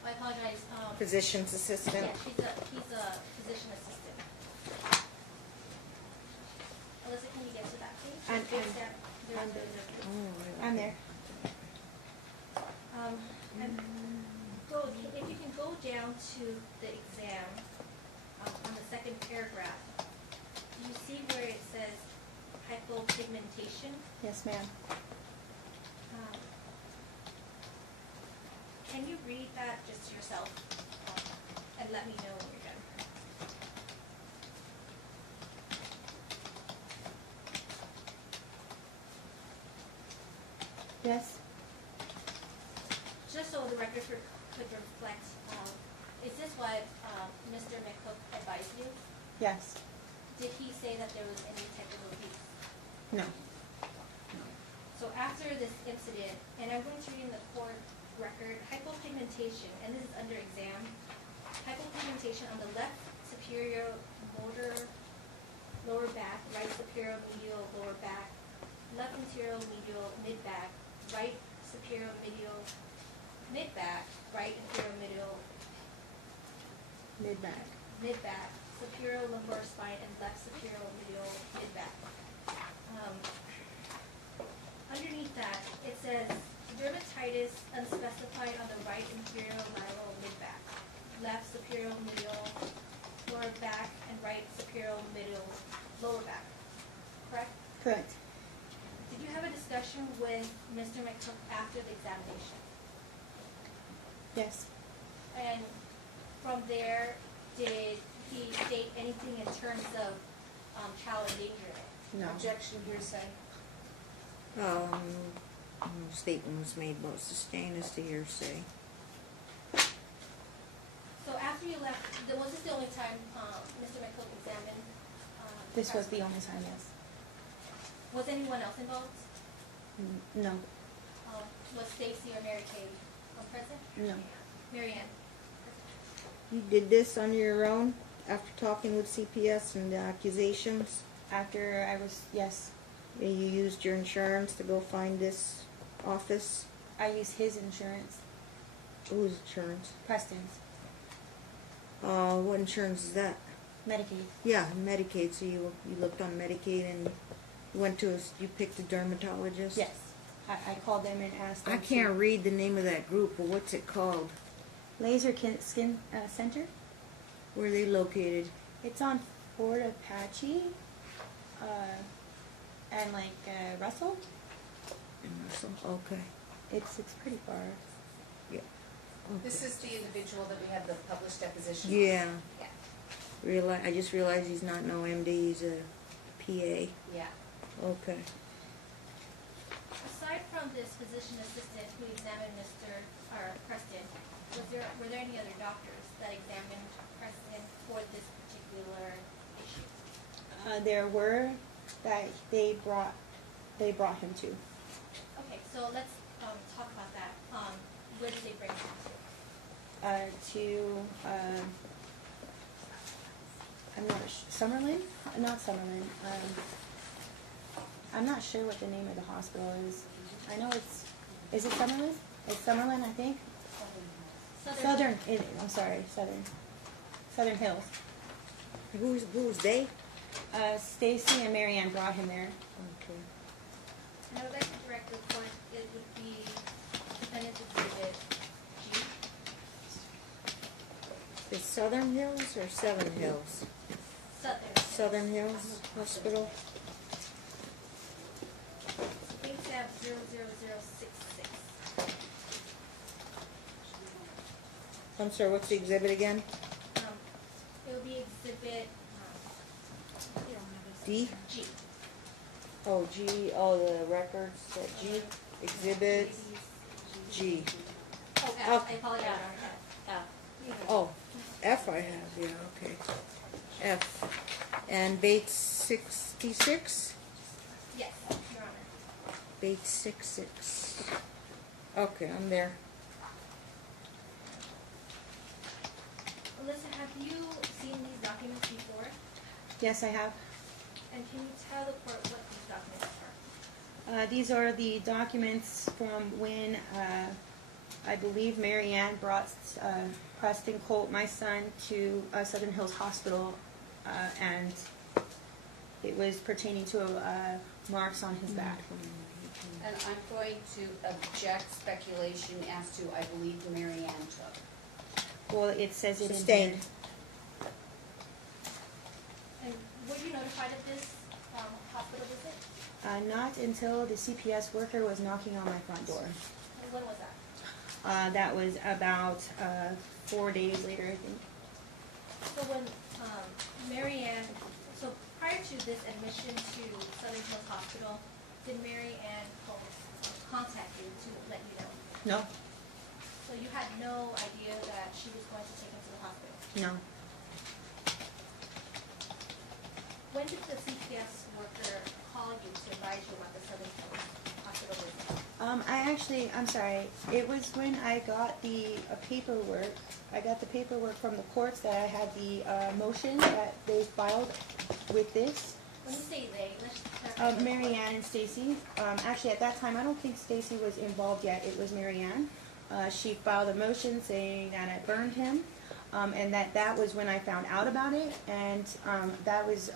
I apologize, Physician's assistant. yeah, he's a physician assistant. Alyssa, can you get to that page? I'm There's there. a- Oh, I'm there. And if you can go down to the exam, on the second paragraph, do you see where it says hypopigmentation? Yes, ma'am. Can you read that just to yourself, and let me know when you're done? Yes. Just so the record could reflect, is this what Mr. McCook advised you? Yes. Did he say that there was any type of abuse? No. So after this incident, and I'm going to read in the court record, hypopigmentation, and this is under exam, hypopigmentation on the left superior motor lower back, right superior medial lower back, left inferior medial mid back, right superior medial mid back, right inferior medial Mid back. mid back, superior lumbar spine, and left superior medial mid back. Underneath that, it says dermatitis unspecified on the right inferior lateral mid back, left superior medial lower back, and right superior medial lower back. Correct? Correct. Did you have a discussion with Mr. McCook after the examination? Yes. And from there, did he state anything in terms of child endangerment? No. Objection, hearsay. Statement was made about sustained as to hearsay. So after you left, was this the only time Mr. McCook examined? This was the only time, yes. Was anyone else involved? No. Was Stacy or Mary Kay present? No. Mary Ann? You did this on your own after talking with CPS and the accusations? After I was, yes. You used your insurance to go find this office? I used his insurance. Whose insurance? Preston's. What insurance is that? Medicaid. Yeah, Medicaid. So you looked on Medicaid and you picked a dermatologist? Yes. I called them and asked them I can't read the name of that group, but what's it called? Laser Skin Center. Where are they located? It's on Fort Apache, and Russell. In Russell? Okay. It's pretty far. Yeah. This is the individual that we have the published deposition. Yeah. Yeah. I just realized he's not no MD, he's a PA. Yeah. Okay. Aside from this physician assistant who examined Mr. Preston, were there any other doctors that examined Preston for this particular issue? There were that they brought him to. Okay, so let's talk about that. Where did they bring him to? I'm not Summerlin? Not Summerlin. I'm not sure what the name of the hospital is. I know is it Summerlin? It's Summerlin, I think. Southern. I'm sorry, Southern Hills. Who's they? Stacy and Marianne brought him there. Okay. And I would like to direct the court, it would be defendant's exhibit G. Is Southern Hills or Seven Hills? Southern Hills Hospital? Case tab 00066. I'm sorry, what's the exhibit again? It'll be exhibit, D? G. Oh, G, oh, the records, that G, exhibit G. Oh, F, Okay. I apologize, Your Honor, F. Oh, F I have, yeah, okay. F. And Bates 66? Yes, Your Honor. Bates 66. Okay, I'm there. Alyssa, have you seen these documents before? Yes, I have. And can you tell the court what these documents are? These are the documents from when I believe Mary Ann brought Preston Colt, my son, to Southern Hills Hospital, and it was pertaining to marks on his back. And I'm going to object speculation as to, I believe Mary Ann took. Well, it says it Sustained. in here. And were you notified of this hospital visit? Not until the CPS worker was knocking on my front door. And when was that? That was about 4 days later, I think. So when Mary Ann, so prior to this admission to Southern Hills Hospital, did Mary Ann contact you to let you know? No, So you had no idea that she was going to take him to the hospital? no. When did the CPS worker call you to advise you about the Southern Hills Hospital visit? I'm sorry, it was when I got the paperwork. I got the paperwork from the courts that I had the motion that they filed with this. When you say they, let's clarify. Mary Ann and Stacy. Actually, at that time, I don't think Stacy was involved yet. It was Mary Ann. She filed a motion saying that I burned him, and that was when I found out about it. And that was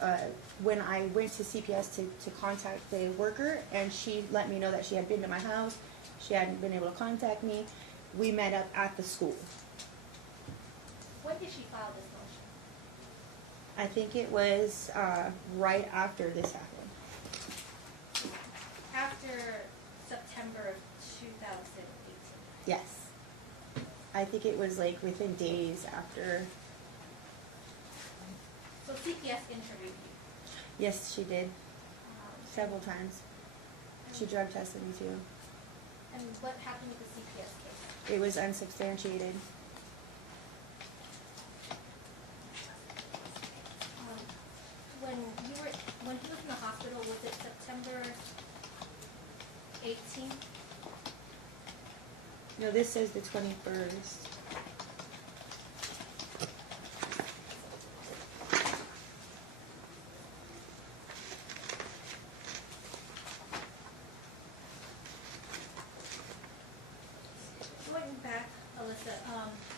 when I went to CPS to contact the worker, and she let me know that she had been to my house. She hadn't been able to contact me. We met up at the school. When did she file this motion? I think it was right after this happened. After September of 2018. Yes. I think it was like within days after. So CPS interviewed you. Yes, she did. Several And- times. She drug tested me too. And what happened with the CPS case? It was unsubstantiated. When he was in the hospital, was it September 18th? No, this says the 21st. Going back, Alyssa,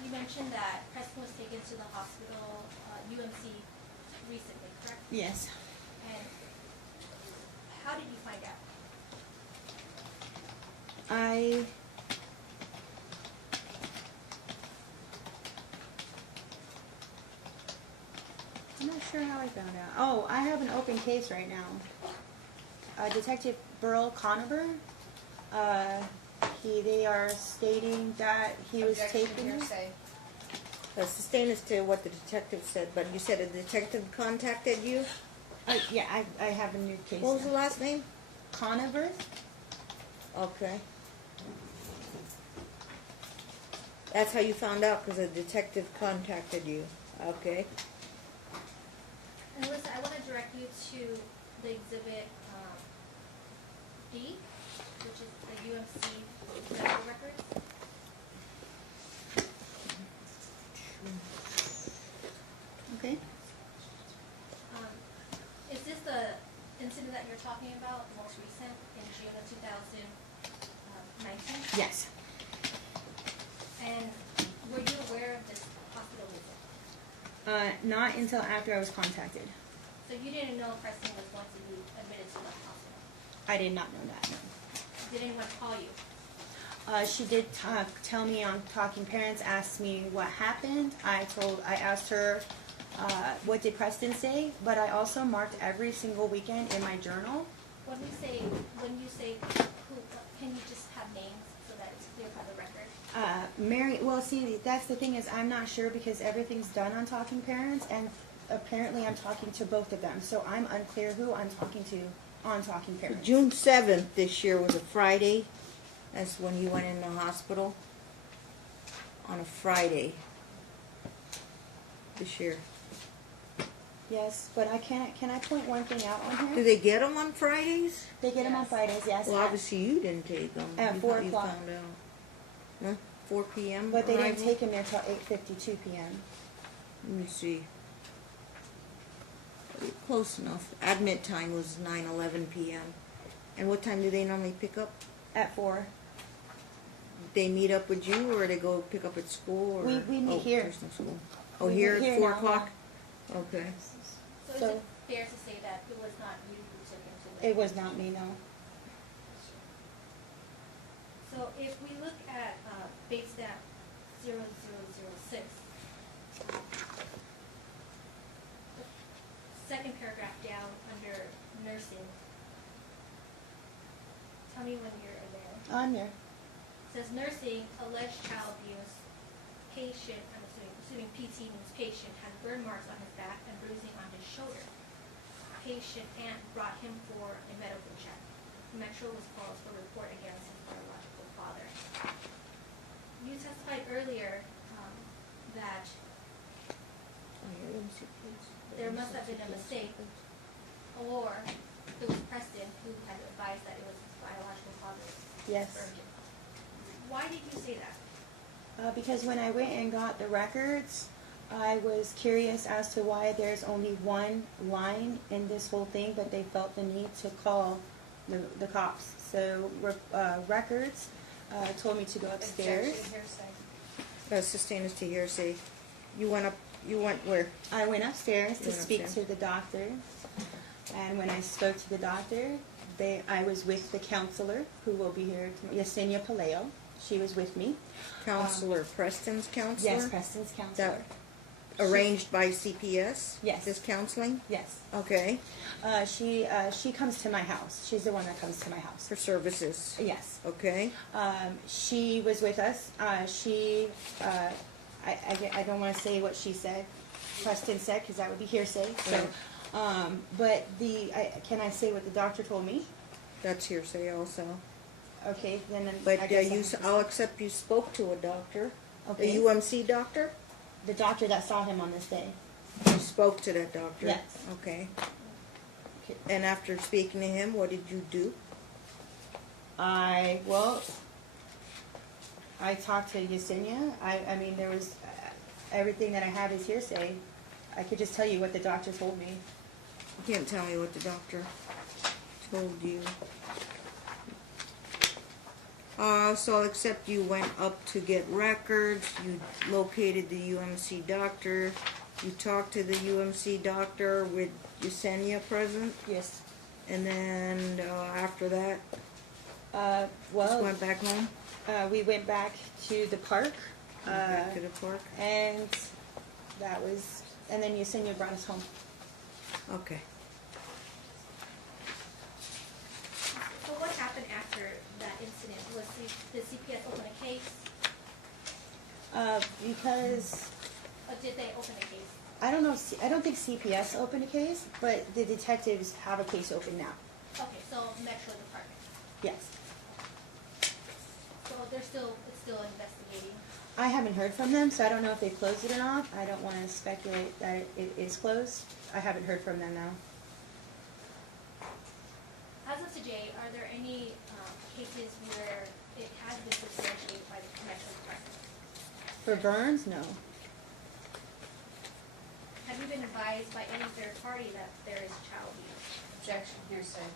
you mentioned that Preston was taken to the hospital, UMC, recently, correct? Yes. And how did you find out? I'm not sure how I found out. Oh, I have an open case right now. Detective Burl Conover. They are stating that he was Objection, taken. hearsay. Sustain as to what the detective said, but you said a detective contacted you? Yeah, I have a new case. What was the now. last name? Conover? Okay. That's how you found out, because a detective contacted you. Okay. And Alyssa, I want to direct you to the exhibit D, which is the UMC medical records. Okay. Is this the incident that you're talking about, the most recent, in June of 2019? Yes. And were you aware of this hospital visit? Not until after I was contacted. So you didn't know Preston was going to be admitted to the hospital? I did not know that. No. Did anyone call you? She did tell me on Talking Parents, asked me what happened. I asked her, what did Preston say? But I also marked every single weekend in my journal. When you say who, can you just have names so that it's clear by the record? Mary, well, see, that's the thing is I'm not sure because everything's done on Talking Parents, and apparently I'm talking to both of them, so I'm unclear who I'm talking to on Talking Parents. June 7th this year was a Friday. That's when you went in the hospital. On a Friday. This year. Yes, but can I point one thing out on Do here? they get them on Fridays? They get them on Yes. Fridays, yes. Well, obviously you didn't take them. At You 4 you o'clock. found out. Huh? 4 p.m. But they didn't arrival? take them there till 8:52 p.m. Let me see. Close enough. Admit time was 9:11 p.m. And what time do they normally pick up? At 4. They meet up with you, or they go pick up at school? Or We meet here. There's no school. Oh, We here meet at here 4 now, o'clock. Okay. So is So- it fair to say that it was not you who took him to the? It was not me, no. So if we look at base stat 0006, the second paragraph down under nursing, tell me when you're there. I'm here. Says nursing, alleged child abuse, patient, I'm assuming PT means patient, had burn marks on his back and bruising on his shoulder. Patient aunt brought him for a medical check. Metro was called for report against his biological father. You testified earlier that Oh, yeah, let me see, please. there must have been a mistake, or it was Preston who had advised that it was his biological father's Yes. sperm. Why did you say that? Because when I went and got the records, I was curious as to why there's only one line in this whole thing, but they felt the need to call the cops. So records told me to go upstairs. Objection, hearsay. Uh, Sustain us to hearsay. You went where? I went upstairs to You went speak upstairs. to the doctor, and when I spoke to the doctor, I was with the counselor who will be here, Yesenia Paleo. She was with me. Counselor, Preston's counselor? Yes, Preston's counselor. Arranged by CPS? Yes. This counseling? Yes. Okay. She comes to my house. She's the one that comes to my house. For services? Yes. Okay. She was with us. I don't want to say what she said, Preston said, because that would be hearsay. So, but can I say what the doctor told me? That's hearsay also. Okay, then But I guess I'll accept you spoke to a doctor. Okay. A UMC doctor? the doctor that saw him on this day. You spoke to that doctor? Yes. Okay. Okay. And after speaking to him, what did you do? I talked to Yesenia. I mean, there was everything that I have is hearsay. I could just tell you what the doctor told me. You can't tell me what the doctor told you. So I'll accept you went up to get records, you located the UMC doctor, you talked to the UMC doctor with Yesenia present, Yes. and then after that, just Well, went back home? we went back to the park, Went back to the park? and that was, and then Yesenia brought us home. Okay. So what happened after that incident? Did CPS open a case? Because Or did they open a case? I don't know. I don't think CPS opened a case, but the detectives have a case open now. Okay, so Metro Department. Yes. So it's still investigating. I haven't heard from them, so I don't know if they closed it or not. I don't want to speculate that it is closed. I haven't heard from them now. As of today, are there any cases where it has been substantiated by the Metro Department? For Burns, no. Have you been advised by any third party that there is child abuse? Objection, hearsay.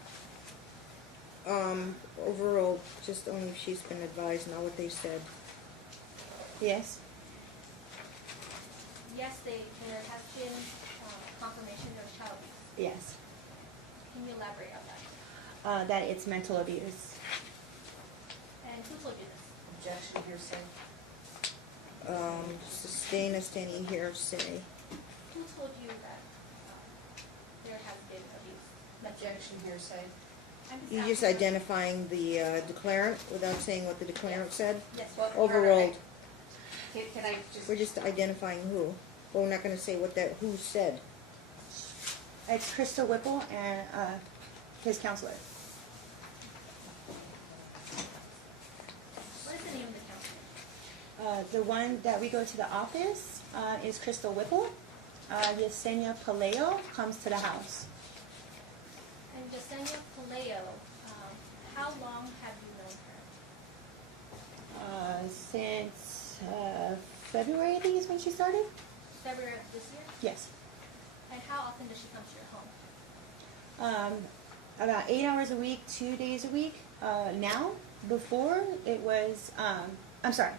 Overall, just only if she's been advised, not what they said. Yes. Yes, there has been confirmation there was child abuse. Yes. Can you elaborate on that? That it's mental abuse. And who told you this? Objection, hearsay. Sustain us to any hearsay. Who told you that there has been abuse? Objection, hearsay. I'm You just asking- identifying the declarant without saying what the declarant said? Yes. What- Overruled. Can I just? We're just identifying who. But we're not gonna say what that, who said. It's Crystal Whipple and his counselor. What is the name of the counselor? The one that we go to the office is Crystal Whipple. Yesenia Paleo comes to the house. And Yesenia Paleo, how long have you known her? Since February, I think is when she started. February of this year? Yes. And how often does she come to your home? About 8 hours a week, 2 days a week. Now, before it was, I'm sorry.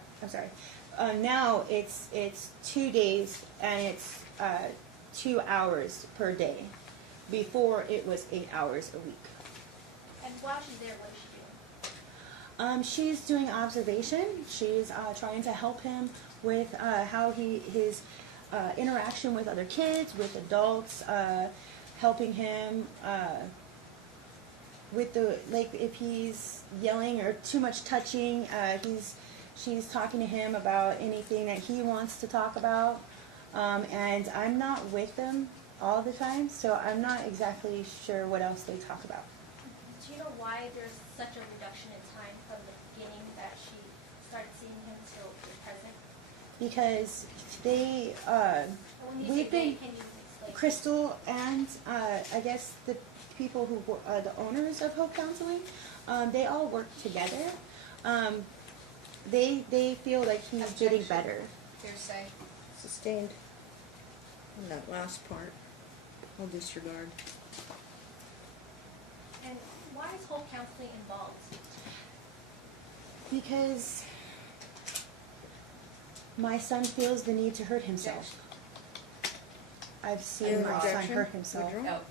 Now it's 2 days and it's 2 hours per day. Before it was 8 hours a week. And while she's there, what is she doing? She's doing observation. She's trying to help him with how his interaction with other kids, with adults, helping him with if he's yelling or too much touching. She's talking to him about anything that he wants to talk about, and I'm not with them all the time, so I'm not exactly sure what else they talk about. Do you know why there's such a reduction in time from the beginning that she started seeing him till the present? Because they, When you we've say they, been, can you explain? Crystal and I guess the people who are the owners of Hope Counseling, they all work together. They feel like he's getting better. Hearsay. Sustained. On that last part, I'll disregard. And why is whole counseling involved? Because my son feels the need to hurt himself. I've seen my son Objection? hurt himself. Withdraw? Oh,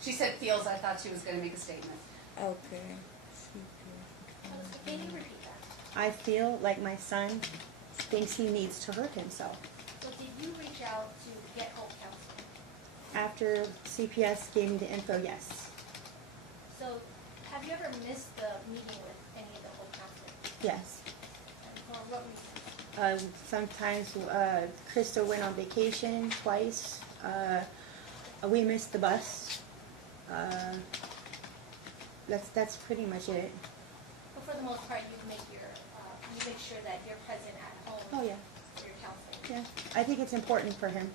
she said feels, I thought she was gonna make a statement. Okay. Can you repeat that? I feel like my son thinks he needs to hurt himself. So did you reach out to get whole counseling? After CPS gave me the info, yes. So have you ever missed the meeting with any of the whole counselors? Yes. And for what reason? Sometimes Krista went on vacation twice. We missed the bus. That's pretty much it. But for the most part, you make sure that you're present at home. Oh yeah, For your counseling. yeah. I think it's important for him.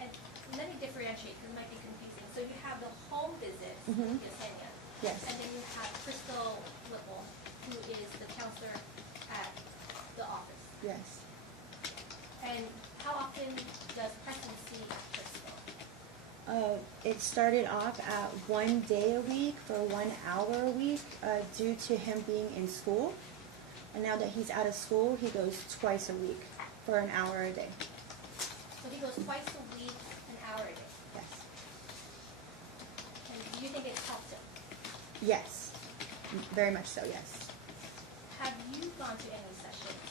And let me differentiate, because it might be confusing. So you have the home visits, Mhm. Yesenia. Yes. And then you have Crystal Whipple, who is the counselor at the office. Yes. And how often does Preston see Crystal? It started off at 1 day a week for 1 hour a week due to him being in school. And now that he's out of school, he goes twice a week for an hour a day. So he goes twice a week, an hour a day. Yes. And do you think it's helped him? Yes. Very much so, yes. Have you gone to any sessions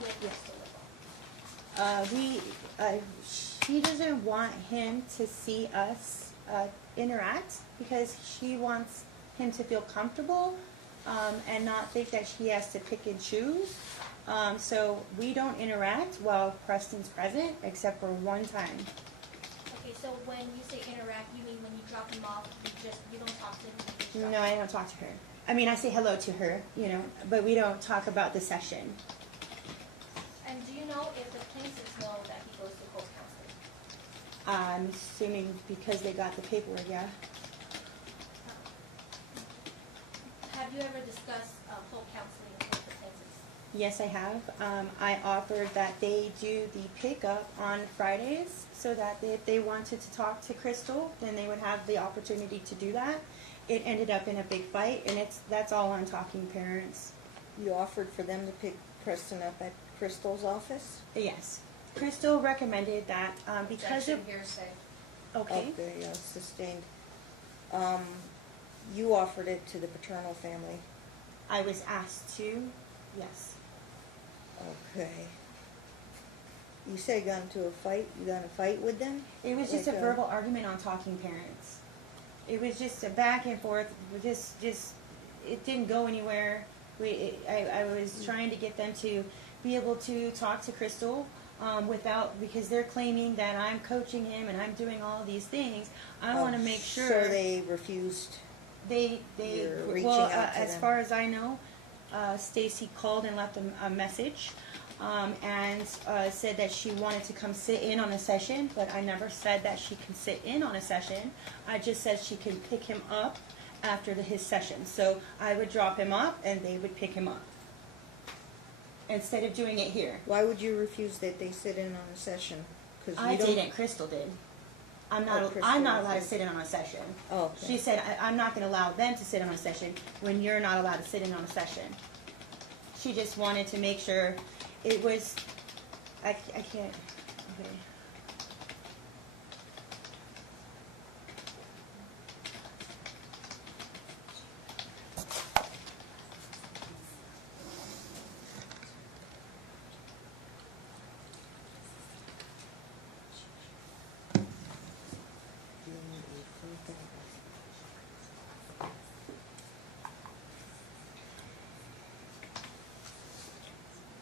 with Yes. Crystal Whipple? She doesn't want him to see us interact because she wants him to feel comfortable and not think that she has to pick and choose. So we don't interact while Preston's present except for one time. Okay, so when you say interact, you mean when you drop him off, you don't talk to him? You just drop No, I don't talk to her. I mean, I say hello to her, but we don't talk about the session. And do you know if the plaintiffs know that he goes to Hope Counseling? I'm assuming because they got the paperwork, yeah. Have you ever discussed Hope Counseling with the plaintiffs? Yes, I have. I offered that they do the pickup on Fridays so that if they wanted to talk to Crystal, then they would have the opportunity to do that. It ended up in a big fight, and that's all on Talking Parents. You offered for them to pick Preston up at Crystal's office? Yes. Crystal recommended that because of... Objection, hearsay. Okay. Okay, yeah, sustained. You offered it to the paternal family. I was asked to, yes. Okay. You said you got into a fight? You got in a fight with them? It was just Like a verbal argument on Talking Parents. It was just a back and forth. Just it didn't go anywhere. I was trying to get them to be able to talk to Crystal without, because they're claiming that I'm coaching him and I'm doing all these things. I want to make sure. So they refused. You're reaching well, out to as them. far as I know, Stacy called and left a message, and said that she wanted to come sit in on a session, but I never said that she can sit in on a session. I just said she can pick him up after his session. So I would drop him off and they would pick him up instead of doing it here. Why would you refuse that they sit in on a session? Because I didn't. Crystal did. I'm not Crystal allowed to refused. sit in on a session. Oh, okay. She said, I'm not going to allow them to sit on a session when you're not allowed to sit in on a session. She just wanted to make sure it was, I can't, okay.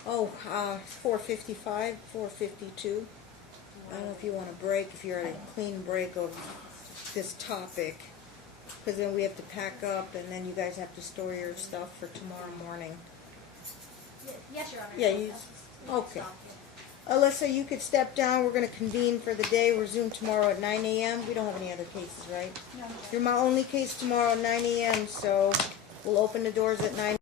Oh, 4:55, 4:52. I don't know if you want to break, if you're at a clean break of this topic, because then we have to pack up, and then you guys have to store your stuff for tomorrow morning. Yes, Your Honor. Yeah, you. Okay. Alyssa, you could step down. We're going to convene for the day. Resume tomorrow at 9 a.m. We don't have any other cases, right? No. You're my only case tomorrow at 9 a.m., so we'll open the doors at 9.